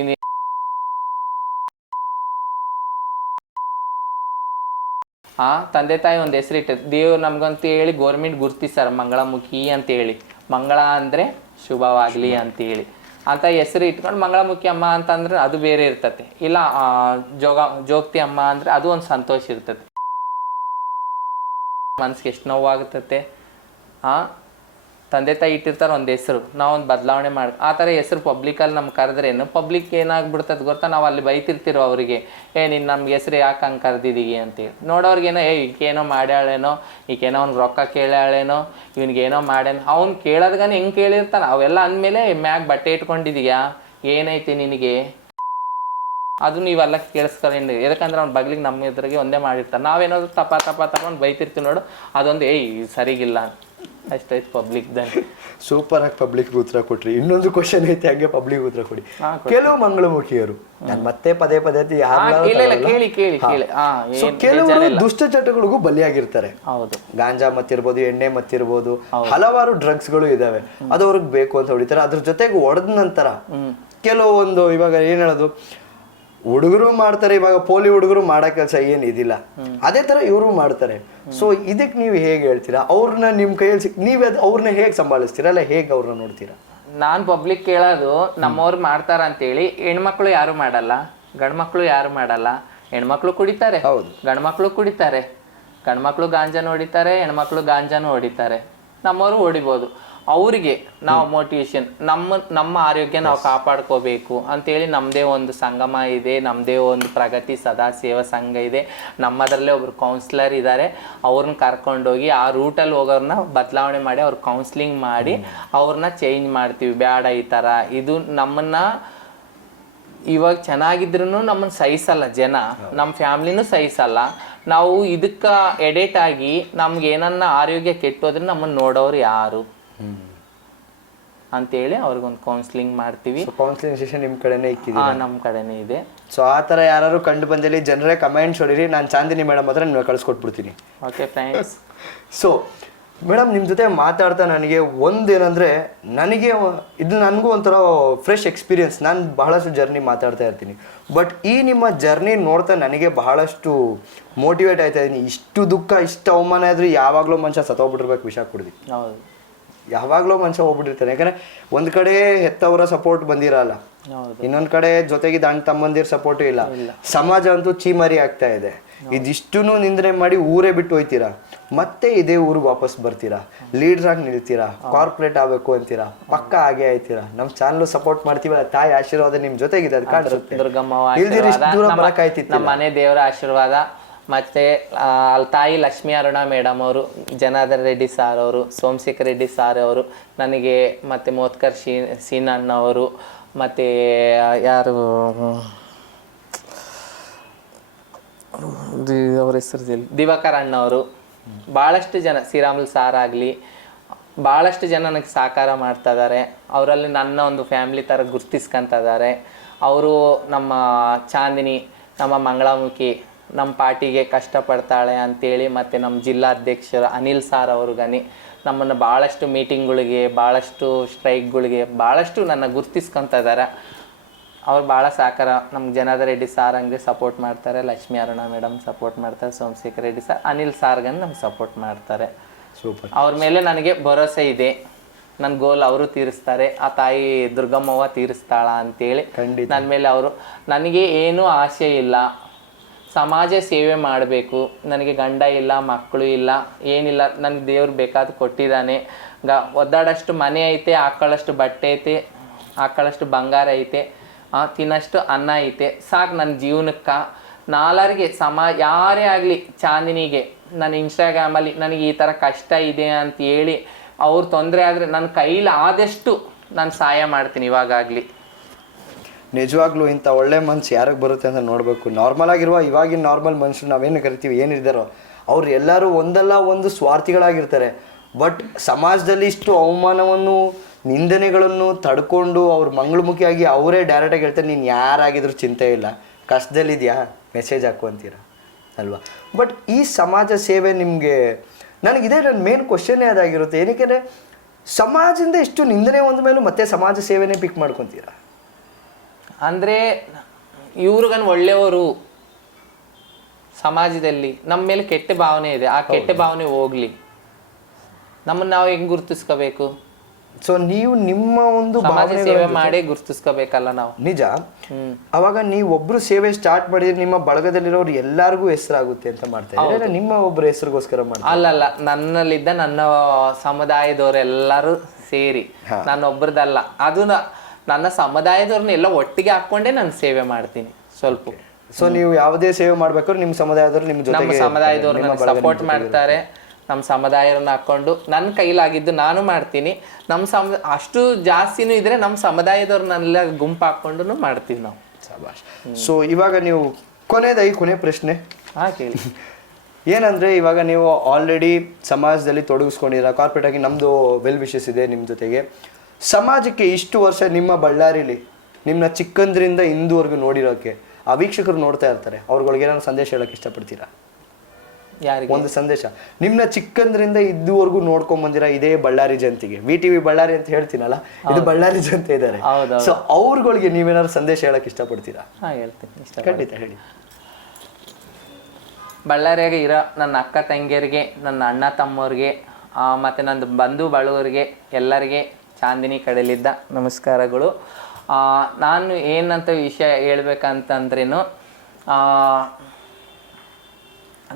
ತಂದೆ ತಾಯಿ ಒಂದು ಹೆಸರಿಟ್ಟು ದೇವ್ರು ನಮ್ಗಂತ ಹೇಳಿ ಗೌರ್ಮೆಂಟ್ ಗುರ್ತಿಸ್ತಾರ ಮಂಗಳಮುಖಿ ಅಂತೇಳಿ. ಮಂಗಳ ಅಂದ್ರೆ ಶುಭವಾಗ್ಲಿ ಅಂತೇಳಿ ಅಂತ ಹೆಸರು ಇಟ್ಕೊಂಡು ಮಂಗಳಮುಖಿ ಅಮ್ಮ ಅಂತಂದ್ರೆ ಅದು ಬೇರೆ ಇರ್ತತೆ. ಇಲ್ಲ ಜೋಗ್ತಿ ಅಮ್ಮ ಅಂದ್ರೆ ಅದು ಒಂದು ಸಂತೋಷ ಇರ್ತತೆ. ಮನ್ಸಿಗೆ ಎಷ್ಟು ನೋವಾಗುತ್ತದೆ. ತಂದೆ ತಾಯಿ ಇಟ್ಟಿರ್ತಾರೆ ಒಂದು ಹೆಸರು, ನಾವೊಂದು ಬದಲಾವಣೆ ಮಾಡಿ ಆ ಥರ ಹೆಸರು ಪಬ್ಲಿಕಲ್ಲಿ ನಮ್ಗೆ ಕರೆದ್ರೇನು, ಪಬ್ಲಿಕ್ ಏನಾಗ್ಬಿಡ್ತದೆ ಗೊತ್ತಾ, ನಾವು ಅಲ್ಲಿ ಬೈತಿರ್ತಿರೋ ಅವರಿಗೆ, ನೀನು ನಮ್ಗೆ ಹೆಸರು ಯಾಕೆ ಹಂಗೆ ಕರೆದಿದ್ದೀವಿ ಅಂತೇಳಿ. ನೋಡೋರ್ಗೇನೋ ಈಗೇನೋ ಮಾಡ್ಯಾಳೇನೋ, ಈಗೇನೋ ಅವ್ನಿಗೆ ರೊಕ್ಕ ಕೇಳ್ಯಾಳೇನೋ, ಇವನಿಗೇನೋ ಮಾಡ್ಯಾನ, ಅವ್ನು ಕೇಳೋದ್ಗಾನೆ ಹೆಂಗೆ ಕೇಳಿರ್ತಾನೆ. ಅವೆಲ್ಲ ಅಂದಮೇಲೆ ಮ್ಯಾಗ ಬಟ್ಟೆ ಇಟ್ಕೊಂಡಿದೀಯಾ, ಏನೈತಿ ನಿನಗೆ, ಅದು ನೀವೆಲ್ಲ ಕೇಳಿಸ್ಕೊಂಡು. ಯಾಕಂದ್ರೆ ಅವ್ನ ಬಗ್ಲಿಗೆ ನಮ್ಮ ಎದುರಿಗೆ ಒಂದೇ ಮಾಡಿರ್ತಾರೆ. ನಾವೇನಾದ್ರು ತಪ್ಪ ಬೈತಿರ್ತೀವಿ ನೋಡು, ಅದೊಂದು ಸರಿಗಿಲ್ಲ ಅಷ್ಟೈತೆ ಪಬ್ಲಿಕ್ ದಲ್ಲಿ. ಸೂಪರ್ ಆಗಿ ಪಬ್ಲಿಕ್ ಉತ್ತರ ಕೊಟ್ರಿ. ಇನ್ನೊಂದು ಕ್ವಶನ್ ಐತೆ, ಹಂಗೆ ಪಬ್ಲಿಕ್ ಉತ್ತರ ಕೊಡಿ. ಕೆಲವು ಮಂಗಳಮುಖಿಯರು, ನಾನು ಮತ್ತೆ ಪದೇ ಕೆಲವರು ದುಷ್ಟಚಟಗಳಿಗೂ ಬಲಿಯಾಗಿರ್ತಾರೆ. ಹೌದು, ಗಾಂಜಾ ಮತ್ತಿರ್ಬೋದು, ಎಣ್ಣೆ ಮತ್ತಿರ್ಬೋದು, ಹಲವಾರು ಡ್ರಗ್ಸ್ ಗಳು ಇದಾವೆ. ಅದು ಅವ್ರಿಗೆ ಬೇಕು ಅಂತ ಹೊಡಿತಾರೆ. ಅದ್ರ ಜೊತೆಗೆ ಹೊಡೆದ ನಂತರ ಕೆಲವೊಂದು ಇವಾಗ ಏನ್ ಹೇಳೋದು, ಹುಡುಗರು ಮಾಡ್ತಾರೆ. ಇವಾಗ ಪೋಲಿ ಹುಡುಗರು ಮಾಡೋ ಕೆಲಸ ಏನ್ ಇದಿಲ್ಲ, ಅದೇ ತರ ಇವರು ಮಾಡ್ತಾರೆ. ಸೊ ಇದಕ್ಕೆ ನೀವು ಹೇಗೆ ಹೇಳ್ತೀರಾ? ಅವ್ರನ್ನ ನಿಮ್ ಕೈಯಲ್ಲಿ ನೀವೇ ಅವ್ರನ್ನ ಹೇಗೆ ಸಂಭಾಳಿಸ್ತೀರಾ, ಅಲ್ಲ ಹೇಗೆ ಅವ್ರನ್ನ ನೋಡ್ತೀರಾ? ನಾನ್ ಪಬ್ಲಿಕ್ ಕೇಳೋದು, ನಮ್ಮವ್ರು ಮಾಡ್ತಾರ ಅಂತೇಳಿ. ಹೆಣ್ಮಕ್ಳು ಯಾರು ಮಾಡಲ್ಲ, ಗಂಡ್ಮಕ್ಳು ಯಾರು ಮಾಡಲ್ಲ. ಹೆಣ್ಮಕ್ಳು ಕುಡಿತಾರೆ, ಹೌದು, ಗಂಡ್ಮಕ್ಳು ಕುಡಿತಾರೆ. ಗಂಡ್ಮಕ್ಳು ಗಾಂಜಾನು ಹೊಡಿತಾರೆ, ಹೆಣ್ಮಕ್ಳು ಗಾಂಜಾನು ಹೊಡಿತಾರೆ. ನಮ್ಮವರು ಹೊಡಿಬೋದು. ಅವರಿಗೆ ನಾವು ಮೋಟಿವೇಶನ್, ನಮ್ಮ ಆರೋಗ್ಯ ನಾವು ಕಾಪಾಡ್ಕೋಬೇಕು ಅಂತೇಳಿ ನಮ್ಮದೇ ಒಂದು ಸಂಗಮ ಇದೆ, ನಮ್ಮದೇ ಒಂದು ಪ್ರಗತಿ ಸದಾ ಸೇವಾ ಸಂಘ ಇದೆ. ನಮ್ಮದರಲ್ಲೇ ಒಬ್ರು ಕೌನ್ಸಿಲರ್ ಇದ್ದಾರೆ. ಅವ್ರನ್ನ ಕರ್ಕೊಂಡೋಗಿ ಆ ರೂಟಲ್ಲಿ ಹೋಗೋರನ್ನ ಬದಲಾವಣೆ ಮಾಡಿ ಅವ್ರ ಕೌನ್ಸಿಲಿಂಗ್ ಮಾಡಿ ಅವ್ರನ್ನ ಚೇಂಜ್ ಮಾಡ್ತೀವಿ. ಬೇಡ ಈ ಥರ, ಇದು ನಮ್ಮನ್ನ ಇವಾಗ ಚೆನ್ನಾಗಿದ್ರು ನಮ್ಮನ್ನ ಸಹಿಸಲ್ಲ ಜನ, ನಮ್ಮ ಫ್ಯಾಮ್ಲಿನೂ ಸಹಿಸಲ್ಲ. ನಾವು ಇದಕ್ಕೆ ಎಡಿಟ್ ಆಗಿ ನಮ್ಗೆ ಏನನ್ನ ಆರೋಗ್ಯ ಕೆಟ್ಟೋದ್ರೆ ನಮ್ಮನ್ನು ನೋಡೋರು ಯಾರು ಅಂತೇಳಿ ಅವ್ರಿಗೊಂದು ಕೌನ್ಸಿಲಿಂಗ್ ಮಾಡ್ತೀವಿ. ಕೌನ್ಸಿಲಿಂಗ್ ಸೆಷನ್ ನಿಮ್ಮ ಕಡೆನೇ ಇಕ್ಕಿದೆ? ನಮ್ಮ ಕಡೆನೇ ಇದೆ. ಸೊ ಆ ಥರ ಯಾರು ಕಂಡು ಬಂದಲ್ಲಿ ಜನರೇ ಕಮೆಂಟ್ಸ್ ಹೊಡಿರಿ, ನಾನು ಚಾಂದಿನಿ ಮೇಡಮ್ ಹತ್ರ ನಿಮಗೆ ಕಳಿಸ್ಕೊಟ್ಬಿಡ್ತೀನಿ. Okay, thanks. ಸೊ ಮೇಡಮ್, ನಿಮ್ಮ ಜೊತೆ ಮಾತಾಡ್ತಾ ನನಗೆ ಒಂದೇನಂದರೆ, ನನಗೂ ಒಂಥರ ಫ್ರೆಶ್ ಎಕ್ಸ್ಪೀರಿಯನ್ಸ್. ನಾನು ಬಹಳಷ್ಟು ಜರ್ನಿ ಮಾತಾಡ್ತಾ ಇರ್ತೀನಿ, ಬಟ್ ಈ ನಿಮ್ಮ ಜರ್ನಿ ನೋಡ್ತಾ ನನಗೆ ಬಹಳಷ್ಟು ಮೋಟಿವೇಟ್ ಆಯ್ತಾ ಇದ್ದೀನಿ. ಇಷ್ಟು ದುಃಖ, ಇಷ್ಟು ಅವಮಾನ ಆದರೂ ಯಾವಾಗಲೂ ಮನುಷ್ಯ ಸತ್ತೋಗ್ಬಿಟ್ಟಿರ್ಬೇಕು, ವಿಷ ಕುಡಿದು. ಹೌದು, ಯಾವಾಗಲೂ ಮನುಷ್ಯ ಹೋಗ್ಬಿಟ್ಟಿರ್ತಾನೆ. ಯಾಕಂದರೆ ಒಂದು ಕಡೆ ಹೆತ್ತವರ ಸಪೋರ್ಟ್ ಬಂದಿರಲ್ಲ, ಇನ್ನೊಂದು ಕಡೆ ಜೊತೆಗೆ ಅಣ್ಣ ತಮ್ಮಂದಿರ ಸಪೋರ್ಟು ಇಲ್ಲ. ಸಮಾಜ ಅಂತೂ ಚೀಮಾರಿ ಆಗ್ತಾ ಇದೆ. ಇದಿಷ್ಟು ನಿಂದನೆ ಮಾಡಿ ಊರೇ ಬಿಟ್ಟು ಹೋಯ್ತೀರಾ, ಮತ್ತೆ ಇದೇ ಊರಿಗೆ ವಾಪಸ್ ಬರ್ತೀರಾ, ಲೀಡರ್ ಆಗಿ ನಿಲ್ತೀರಾ, ಕಾರ್ಪೊರೇಟ್ ಆಗಬೇಕು ಅಂತೀರಾ, ಪಕ್ಕ ಹಾಗೆ ಆಯ್ತೀರಾ. ನಮ್ಮ ಚಾನಲ್ ಸಪೋರ್ಟ್ ಮಾಡ್ತೀವಿ, ತಾಯಿ ಆಶೀರ್ವಾದ ನಿಮ್ ಜೊತೆಗಿದೆ, ಅದು ಕಾಣಿಸುತ್ತೆ. ನಮ್ಮ ಮನೆ ದೇವರ ಆಶೀರ್ವಾದ. ಮತ್ತೆ ಅಲ್ಲಿ ತಾಯಿ ಲಕ್ಷ್ಮೀ ಅರುಣ ಮೇಡಮ್ ಅವರು, ಜನಾರ್ದನ್ ರೆಡ್ಡಿ ಸಾರ್ ಅವರು, ಸೋಮಶೇಖರ್ ರೆಡ್ಡಿ ಸಾರ್ ಅವರು, ನನಗೆ ಮತ್ತೆ ಮೋತ್ಕರ್ ಸೀನಣ್ಣ ಅವರು, ಮತ್ತೆ ಯಾರು ಅವ್ರ ಹೆಸರು ದಿವಾಕರ್ ಅಣ್ಣವರು, ಭಾಳಷ್ಟು ಜನ, ಶ್ರೀರಾಮುಲು ಸಾರ್ ಆಗಲಿ, ಭಾಳಷ್ಟು ಜನ ನನಗೆ ಸಹಕಾರ ಮಾಡ್ತಾ ಇದ್ದಾರೆ. ಅವರಲ್ಲಿ ನನ್ನ ಒಂದು ಫ್ಯಾಮಿಲಿ ಥರ ಗುರ್ತಿಸ್ಕೊಂತ ಇದ್ದಾರೆ. ಅವರು ನಮ್ಮ ಚಾಂದಿನಿ, ನಮ್ಮ ಮಂಗಳಮುಖಿ, ನಮ್ಮ ಪಾರ್ಟಿಗೆ ಕಷ್ಟಪಡ್ತಾಳೆ ಅಂತೇಳಿ, ಮತ್ತು ನಮ್ಮ ಜಿಲ್ಲಾಧ್ಯಕ್ಷರು ಅನಿಲ್ ಸಾರ್ ಅವ್ರಿಗನಿ ನಮ್ಮನ್ನು ಭಾಳಷ್ಟು ಮೀಟಿಂಗ್ಗಳಿಗೆ, ಭಾಳಷ್ಟು ಸ್ಟ್ರೈಕ್ಗಳಿಗೆ ಭಾಳಷ್ಟು ನನ್ನ ಗುರ್ತಿಸ್ಕೊತ ಇದ್ದಾರೆ. ಅವ್ರು ಭಾಳ ಸಹಕಾರ, ನಮ್ಗೆ ಜನಾರ್ದನ್ ರೆಡ್ಡಿ ಸಾರ್ ಹಂಗೆ ಸಪೋರ್ಟ್ ಮಾಡ್ತಾರೆ, ಲಕ್ಷ್ಮೀ ಅರುಣ ಮೇಡಮ್ ಸಪೋರ್ಟ್ ಮಾಡ್ತಾರೆ, ಸೋಮಶೇಖರ್ ರೆಡ್ಡಿ ಸರ್, ಅನಿಲ್ ಸಾರ್ಗನ್ನು ನಮ್ಗೆ ಸಪೋರ್ಟ್ ಮಾಡ್ತಾರೆ. ಸೂಪರ್. ಅವ್ರ ಮೇಲೆ ನನಗೆ ಭರೋಸೆ ಇದೆ. ನನ್ನ ಗೋಲ್ ಅವರು ತೀರಿಸ್ತಾರೆ, ಆ ತಾಯಿ ದುರ್ಗಮ್ಮವ್ವ ತೀರಿಸ್ತಾಳ ಅಂತೇಳಿ ನನ್ನ ಮೇಲೆ ಅವರು. ನನಗೆ ಏನೂ ಆಸೆ ಇಲ್ಲ, ಸಮಾಜ ಸೇವೆ ಮಾಡಬೇಕು. ನನಗೆ ಗಂಡ ಇಲ್ಲ, ಮಕ್ಕಳು ಇಲ್ಲ, ಏನಿಲ್ಲ. ನನಗೆ ದೇವ್ರು ಬೇಕಾದ ಕೊಟ್ಟಿದ್ದಾನೆ. ಒದ್ದಾಡಷ್ಟು ಮನೆ ಐತೆ, ಹಾಕೊಳ್ಳೋಷ್ಟು ಬಟ್ಟೆ ಐತೆ, ಹಾಕೊಳ್ಳೋಷ್ಟು ಬಂಗಾರ ಐತೆ, ತಿನ್ನಷ್ಟು ಅನ್ನ ಐತೆ, ಸಾಕು ನನ್ನ ಜೀವನಕ್ಕೆ. ನಾಲ್ವರಿಗೆ ಯಾರೇ ಆಗಲಿ, ಚಾಂದಿನಿಗೆ ನನ್ನ ಇನ್ಸ್ಟಾಗ್ರಾಮಲ್ಲಿ ನನಗೆ ಈ ಥರ ಕಷ್ಟ ಇದೆ ಅಂತ ಹೇಳಿ ಅವ್ರು ತೊಂದರೆ ಆದರೆ ನನ್ನ ಕೈಲಿ ಆದಷ್ಟು ನಾನು ಸಹಾಯ ಮಾಡ್ತೀನಿ. ಇವಾಗಲಿ ನಿಜವಾಗ್ಲೂ ಇಂಥ ಒಳ್ಳೆ ಮನ್ಸು ಯಾರಿಗೆ ಬರುತ್ತೆ ಅಂತ ನೋಡಬೇಕು. ನಾರ್ಮಲ್ ಆಗಿರುವ ಇವಾಗಿನ ನಾರ್ಮಲ್ ಮನುಷ್ಯರು ನಾವೇನು ಕರಿತೀವಿ, ಏನಿದ್ದಾರೋ ಅವ್ರು ಎಲ್ಲರೂ ಒಂದಲ್ಲ ಒಂದು ಸ್ವಾರ್ಥಿಗಳಾಗಿರ್ತಾರೆ. ಬಟ್ ಸಮಾಜದಲ್ಲಿ ಇಷ್ಟು ಅವಮಾನವನ್ನು, ನಿಂದನೆಗಳನ್ನು ತಡ್ಕೊಂಡು ಅವ್ರು ಮಂಗಳಮುಖಿಯಾಗಿ ಅವರೇ ಡೈರೆಕ್ಟಾಗಿ ಹೇಳ್ತಾರೆ, ನೀನು ಯಾರಾಗಿದ್ರು ಚಿಂತೆ ಇಲ್ಲ, ಕಷ್ಟದಲ್ಲಿದೆಯಾ ಮೆಸೇಜ್ ಹಾಕು ಅಂತೀರ ಅಲ್ವಾ. ಬಟ್ ಈ ಸಮಾಜ ಸೇವೆ ನಿಮಗೆ, ನನಗಿದೆ ನನ್ನ ಮೇನ್ ಕ್ವಶನ್ನೇ ಅದಾಗಿರುತ್ತೆ. ಏನಕ್ಕೆ ಸಮಾಜದಿಂದ ಇಷ್ಟು ನಿಂದನೆ ಒಂದ ಮೇಲೂ ಮತ್ತೆ ಸಮಾಜ ಸೇವೆನೇ ಪಿಕ್ ಮಾಡ್ಕೊತೀರಾ? ಅಂದರೆ ಇವ್ರಿಗನ್ ಒಳ್ಳೆಯವರು, ಸಮಾಜದಲ್ಲಿ ನಮ್ಮ ಮೇಲೆ ಕೆಟ್ಟ ಭಾವನೆ ಇದೆ, ಆ ಕೆಟ್ಟ ಭಾವನೆ ಹೋಗ್ಲಿ. ನಮ್ಮನ್ನು ನಾವು ಹೆಂಗೆ ಗುರುತಿಸ್ಕೋಬೇಕು? ಸೊ ನೀವು ನಿಮ್ಮ ಒಂದು ಸಮಾಜ ಸೇವೆ ಮಾಡಿ ಗುರುತಿಸ್ಕೋಬೇಕಲ್ಲ ನಾವು. ನಿಜ. ಅವಾಗ ನೀವು ಒಬ್ರು ಸೇವೆ ಸ್ಟಾರ್ಟ್ ಮಾಡಿದ್ರೆ ನಿಮ್ಮ ಬಳಗದಲ್ಲಿರೋರು ಎಲ್ಲರಿಗೂ ಹೆಸರಾಗುತ್ತೆ ಅಂತ ಮಾಡ್ತಾ ಇದ್ದಾರೆ, ನಿಮ್ಮ ಒಬ್ಬರ ಹೆಸರಿಗೋಸ್ಕರ ಮಾಡ್ತಾರೆ? ಅಲ್ಲಲ್ಲ, ನನ್ನಲ್ಲಿದ್ದ ನನ್ನ ಸಮುದಾಯದವರೆಲ್ಲರೂ ಸೇರಿ, ನಾನೊಬ್ಬರದಲ್ಲ, ಅದು ನನ್ನ ಸಮುದಾಯದವ್ರನ್ನ ಎಲ್ಲ ಒಟ್ಟಿಗೆ ಹಾಕೊಂಡೇ ನಾನು ಸೇವೆ ಮಾಡ್ತೀನಿ ಸ್ವಲ್ಪ. ಸೊ ನೀವು ಯಾವುದೇ ಸೇವೆ ಮಾಡ್ಬೇಕಾದ್ರೆ ನಿಮ್ಮ ಸಮುದಾಯದವ್ರು ನಿಮ್ಮ ಜೊತೆಗೆ, ನಮ್ಮ ಸಮುದಾಯದವ್ರು ನನಗೆ ಸಪೋರ್ಟ್ ಮಾಡ್ತಾರೆ. ನಮ್ಮ ಸಮುದಾಯರನ್ನ ಹಾಕೊಂಡು ನನ್ನ ಕೈಲಾಗಿದ್ದು ನಾನು ಮಾಡ್ತೀನಿ. ನಮ್ಮ ಅಷ್ಟು ಜಾಸ್ತಿನೂ ಇದ್ರೆ ನಮ್ಮ ಸಮುದಾಯದವ್ರನ್ನೆಲ್ಲ ಗುಂಪು ಹಾಕೊಂಡು ಮಾಡ್ತೀವಿ ನಾವು. ಶಭಾಷ್. ಸೊ ಇವಾಗ ನೀವು ಕೊನೆ ಪ್ರಶ್ನೆ ಕೇಳಿ. ಏನಂದ್ರೆ, ಇವಾಗ ನೀವು ಆಲ್ರೆಡಿ ಸಮಾಜದಲ್ಲಿ ತೊಡಗಿಸ್ಕೊಂಡಿರ, ಕಾರ್ಪೊರೇಟ್ ಆಗಿ ನಮ್ಮದು ವೆಲ್ ವಿಶಸ್ ಇದೆ ನಿಮ್ಮ ಜೊತೆಗೆ. ಸಮಾಜಕ್ಕೆ ಇಷ್ಟು ವರ್ಷ ನಿಮ್ಮ ಬಳ್ಳಾರಿಲಿ ನಿಮ್ಮನ್ನ ಚಿಕ್ಕಂದ್ರಿಂದ ಇಂದುವರೆಗೂ ನೋಡಿರೋಕ್ಕೆ ಆ ವೀಕ್ಷಕರು ನೋಡ್ತಾ ಇರ್ತಾರೆ, ಅವ್ರಗಳಿಗೆ ಏನಾದ್ರು ಸಂದೇಶ ಹೇಳಕ್ಕೆ ಇಷ್ಟಪಡ್ತೀರಾ? ಯಾರಿಗೆ ಒಂದು ಸಂದೇಶ, ನಿಮ್ನ ಚಿಕ್ಕಂದ್ರಿಂದ ಇದುವರೆಗೂ ನೋಡ್ಕೊಂಡ್ ಬಂದಿರ ಇದೇ ಬಳ್ಳಾರಿ ಜಯಂತಿಗೆ, VTV ಬಳ್ಳಾರಿ ಅಂತ ಹೇಳ್ತೀನಲ್ಲ, ಇದು ಬಳ್ಳಾರಿ ಜಯಂತಿ ಇದ್ದಾರೆ. ಸೊ ಅವ್ರಗಳಿಗೆ ನೀವೇನಾದ್ರು ಸಂದೇಶ ಹೇಳಕ್ ಇಷ್ಟಪಡ್ತೀರಾ? ಹೇಳ್ತೀನಿ, ಖಂಡಿತ ಹೇಳಿ. ಬಳ್ಳಾರಿಯಾಗ ಇರೋ ನನ್ನ ಅಕ್ಕ ತಂಗಿಯರಿಗೆ, ನನ್ನ ಅಣ್ಣ ತಮ್ಮವ್ರಿಗೆ, ಮತ್ತು ನನ್ನ ಬಂಧು ಬಳಗರಿಗೆ ಎಲ್ಲರಿಗೆ ಚಾಂದಿನಿ ಕಡೆಯಲ್ಲಿದ್ದ ನಮಸ್ಕಾರಗಳು. ನಾನು ಏನಂತ ವಿಷಯ ಹೇಳ್ಬೇಕಂತಂದ್ರೇನು,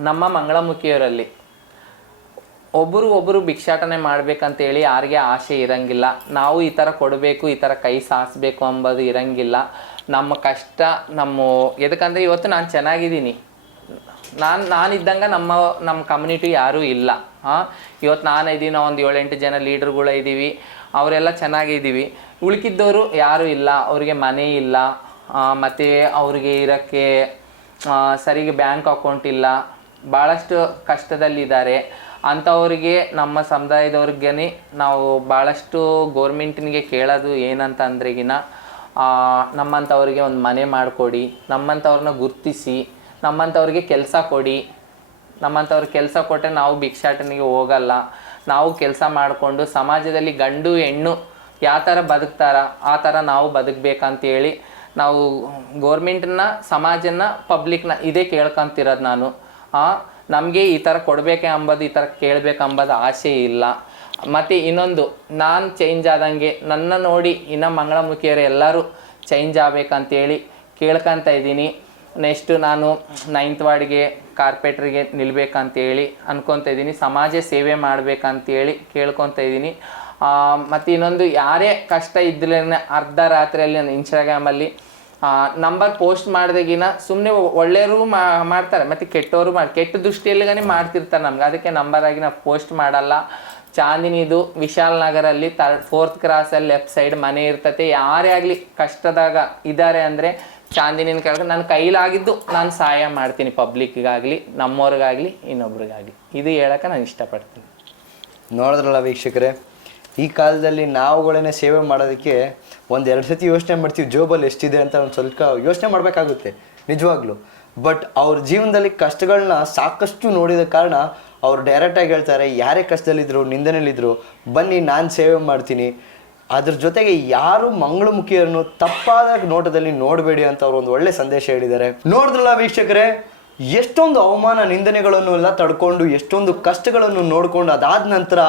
ನಮ್ಮ ಮಂಗಳಮುಖಿಯವರಲ್ಲಿ ಒಬ್ಬರು ಭಿಕ್ಷಾಟನೆ ಮಾಡ್ಬೇಕಂತೇಳಿ ಯಾರಿಗೆ ಆಸೆ ಇರಂಗಿಲ್ಲ. ನಾವು ಈ ಥರ ಕೊಡಬೇಕು, ಈ ಥರ ಕೈ ಸಾಸ್ಬೇಕು ಅಂಬೋದು ಇರಂಗಿಲ್ಲ. ನಮ್ಮ ಕಷ್ಟ ಎದಕ್ಕಂದರೆ ಇವತ್ತು ನಾನು ಚೆನ್ನಾಗಿದ್ದೀನಿ, ನಾನಿದ್ದಂಗೆ ನಮ್ಮ ಕಮ್ಯುನಿಟಿ ಯಾರೂ ಇಲ್ಲ. ಇವತ್ತು ನಾನು ಇದ್ದೀವಿ, ನಾವು ಒಂದು 7-8 ಜನ ಲೀಡರ್ಗಳು ಇದ್ದೀವಿ, ಅವರೆಲ್ಲ ಚೆನ್ನಾಗಿದ್ದೀವಿ. ಉಳ್ಕಿದ್ದವರು ಯಾರೂ ಇಲ್ಲ, ಅವರಿಗೆ ಮನೆ ಇಲ್ಲ, ಮತ್ತು ಅವ್ರಿಗೆ ಇರೋಕ್ಕೆ ಸರಿಗೆ ಬ್ಯಾಂಕ್ ಅಕೌಂಟ್ ಇಲ್ಲ, ಭಾಳಷ್ಟು ಕಷ್ಟದಲ್ಲಿದ್ದಾರೆ. ಅಂಥವ್ರಿಗೆ ನಮ್ಮ ಸಮುದಾಯದವ್ರಿಗೆ ನಾವು ಭಾಳಷ್ಟು ಗೋರ್ಮೆಂಟಿನಿಗೆ ಕೇಳೋದು ಏನಂತ ಅಂದ್ರೆಗಿನ, ನಮ್ಮಂಥವ್ರಿಗೆ ಒಂದು ಮನೆ ಮಾಡಿಕೊಡಿ, ನಮ್ಮಂಥವ್ರನ್ನ ಗುರ್ತಿಸಿ, ನಮ್ಮಂಥವ್ರಿಗೆ ಕೆಲಸ ಕೊಡಿ. ನಮ್ಮಂಥವ್ರಿಗೆ ಕೆಲಸ ಕೊಟ್ಟರೆ ನಾವು ಭಿಕ್ಷಾಟನೆಗೆ ಹೋಗಲ್ಲ. ನಾವು ಕೆಲಸ ಮಾಡಿಕೊಂಡು ಸಮಾಜದಲ್ಲಿ ಗಂಡು ಹೆಣ್ಣು ಯಾವ ಥರ ಬದುಕ್ತಾರ ಆ ಥರ ನಾವು ಬದುಕಬೇಕಂತೇಳಿ ನಾವು ಗೋರ್ಮೆಂಟನ್ನ, ಸಮಾಜನ, ಪಬ್ಲಿಕ್ನ ಇದೇ ಕೇಳ್ಕೊಂತಿರೋದು ನಾನು. ನಮಗೆ ಈ ಥರ ಕೊಡಬೇಕೆ ಅಂಬೋದು, ಈ ಥರ ಕೇಳಬೇಕಂಬೋದು ಆಸೆ ಇಲ್ಲ. ಮತ್ತು ಇನ್ನೊಂದು, ನಾನು ಚೇಂಜ್ ಆದಂಗೆ ನನ್ನ ನೋಡಿ ಇನ್ನು ಮಂಗಳಮುಖಿಯರು ಎಲ್ಲರೂ ಚೇಂಜ್ ಆಗಬೇಕಂತೇಳಿ ಕೇಳ್ಕೊತ ಇದ್ದೀನಿ. ನೆಕ್ಸ್ಟು ನಾನು 9th ವಾರ್ಡ್ಗೆ ಕಾರ್ಪೊರೇಟ್ರಿಗೆ ನಿಲ್ಬೇಕಂತೇಳಿ ಅನ್ಕೊತ ಇದ್ದೀನಿ. ಸಮಾಜ ಸೇವೆ ಮಾಡಬೇಕಂತೇಳಿ ಕೇಳ್ಕೊತ ಇದ್ದೀನಿ. ಮತ್ತು ಇನ್ನೊಂದು, ಯಾರೇ ಕಷ್ಟ ಇದ್ದರೆ ಅರ್ಧ ರಾತ್ರಿಯಲ್ಲಿ ನಾನು ಇನ್ಸ್ಟಾಗ್ರಾಮಲ್ಲಿ ನಂಬರ್ ಪೋಸ್ಟ್ ಮಾಡಿದಾಗಿನ ಸುಮ್ಮನೆ ಒಳ್ಳೆಯವರು ಮಾಡ್ತಾರೆ, ಮತ್ತು ಕೆಟ್ಟವರು ಕೆಟ್ಟ ದೃಷ್ಟಿಯಲ್ಲಿಗಾನೆ ಮಾಡ್ತಿರ್ತಾರೆ ನಮ್ಗೆ. ಅದಕ್ಕೆ ನಂಬರ್ ಆಗಿ ನಾವು ಪೋಸ್ಟ್ ಮಾಡಲ್ಲ. ಚಾಂದಿನಿದು ವಿಶಾಲ್ ನಗರಲ್ಲಿ 4th ಕ್ರಾಸಲ್ಲಿ ಲೆಫ್ಟ್ ಸೈಡ್ ಮನೆ ಇರ್ತತೆ. ಯಾರೇ ಆಗಲಿ ಕಷ್ಟದಾಗ ಇದ್ದಾರೆ ಅಂದರೆ ಚಾಂದಿನಿನ ಕೆಳಗೆ ನನ್ನ ಕೈಲಾಗಿದ್ದು ನಾನು ಸಹಾಯ ಮಾಡ್ತೀನಿ, ಪಬ್ಲಿಕ್ಗಾಗಲಿ ನಮ್ಮವ್ರಿಗಾಗಲಿ ಇನ್ನೊಬ್ರಿಗಾಗಲಿ. ಇದು ಹೇಳಕ್ಕೆ ನಾನು ಇಷ್ಟಪಡ್ತೀನಿ. ನೋಡಿದ್ರಲ್ಲ ವೀಕ್ಷಕರೇ, ಈ ಕಾಲದಲ್ಲಿ ನಾವುಗಳನ್ನೇ ಸೇವೆ ಮಾಡೋದಕ್ಕೆ ಒಂದೆರಡು ಸತಿ ಯೋಚನೆ ಮಾಡ್ತೀವಿ, ಜೋಬಲ್ಲಿ ಎಷ್ಟಿದೆ ಅಂತ ಒಂದು ಸ್ವಲ್ಪ ಯೋಚನೆ ಮಾಡಬೇಕಾಗುತ್ತೆ ನಿಜವಾಗ್ಲೂ. ಬಟ್ ಅವ್ರ ಜೀವನದಲ್ಲಿ ಕಷ್ಟಗಳನ್ನ ಸಾಕಷ್ಟು ನೋಡಿದ ಕಾರಣ ಅವ್ರು ಡೈರೆಕ್ಟಾಗಿ ಹೇಳ್ತಾರೆ, ಯಾರೇ ಕಷ್ಟದಲ್ಲಿದ್ದರು ನಿಂದನೆಯಲ್ಲಿದ್ದರು ಬನ್ನಿ ನಾನು ಸೇವೆ ಮಾಡ್ತೀನಿ. ಅದ್ರ ಜೊತೆಗೆ ಯಾರು ಮಂಗಳಮುಖಿಯನ್ನು ತಪ್ಪಾದ ನೋಟದಲ್ಲಿ ನೋಡಬೇಡಿ ಅಂತ ಅವ್ರು ಒಂದು ಒಳ್ಳೆ ಸಂದೇಶ ಹೇಳಿದ್ದಾರೆ. ನೋಡಿದ್ರಲ್ಲ ವೀಕ್ಷಕರೇ, ಎಷ್ಟೊಂದು ಅವಮಾನ ನಿಂದನೆಗಳನ್ನು ಎಲ್ಲ ತಡ್ಕೊಂಡು ಎಷ್ಟೊಂದು ಕಷ್ಟಗಳನ್ನು ನೋಡಿಕೊಂಡು ಅದಾದ ನಂತರ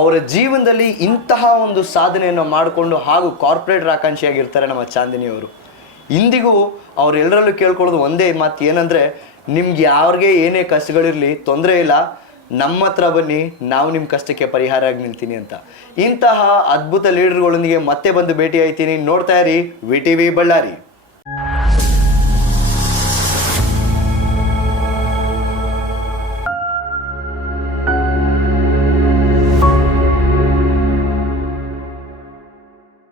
ಅವರ ಜೀವನದಲ್ಲಿ ಇಂತಹ ಒಂದು ಸಾಧನೆಯನ್ನು ಮಾಡಿಕೊಂಡು ಹಾಗೂ ಕಾರ್ಪೊರೇಟರ್ ಆಕಾಂಕ್ಷಿಯಾಗಿರ್ತಾರೆ ನಮ್ಮ ಚಾಂದಿನಿಯವರು. ಇಂದಿಗೂ ಅವರೆಲ್ಲರಲ್ಲೂ ಕೇಳ್ಕೊಳ್ಳೋದು ಒಂದೇ ಮಾತು ಏನಂದರೆ, ನಿಮ್ಗೆ ಯಾರಿಗೆ ಏನೇ ಕಷ್ಟಗಳಿರಲಿ ತೊಂದರೆ ಇಲ್ಲ, ನಮ್ಮ ಹತ್ರ ಬನ್ನಿ, ನಾವು ನಿಮ್ಮ ಕಷ್ಟಕ್ಕೆ ಪರಿಹಾರ ಆಗಿ ನಿಲ್ತೀನಿ ಅಂತ. ಇಂತಹ ಅದ್ಭುತ ಲೀಡರ್ಗಳೊಂದಿಗೆ ಮತ್ತೆ ಬಂದು ಭೇಟಿ ಆಯ್ತೀನಿ. ನೋಡ್ತಾ ಇರಿ VTV ಬಳ್ಳಾರಿ.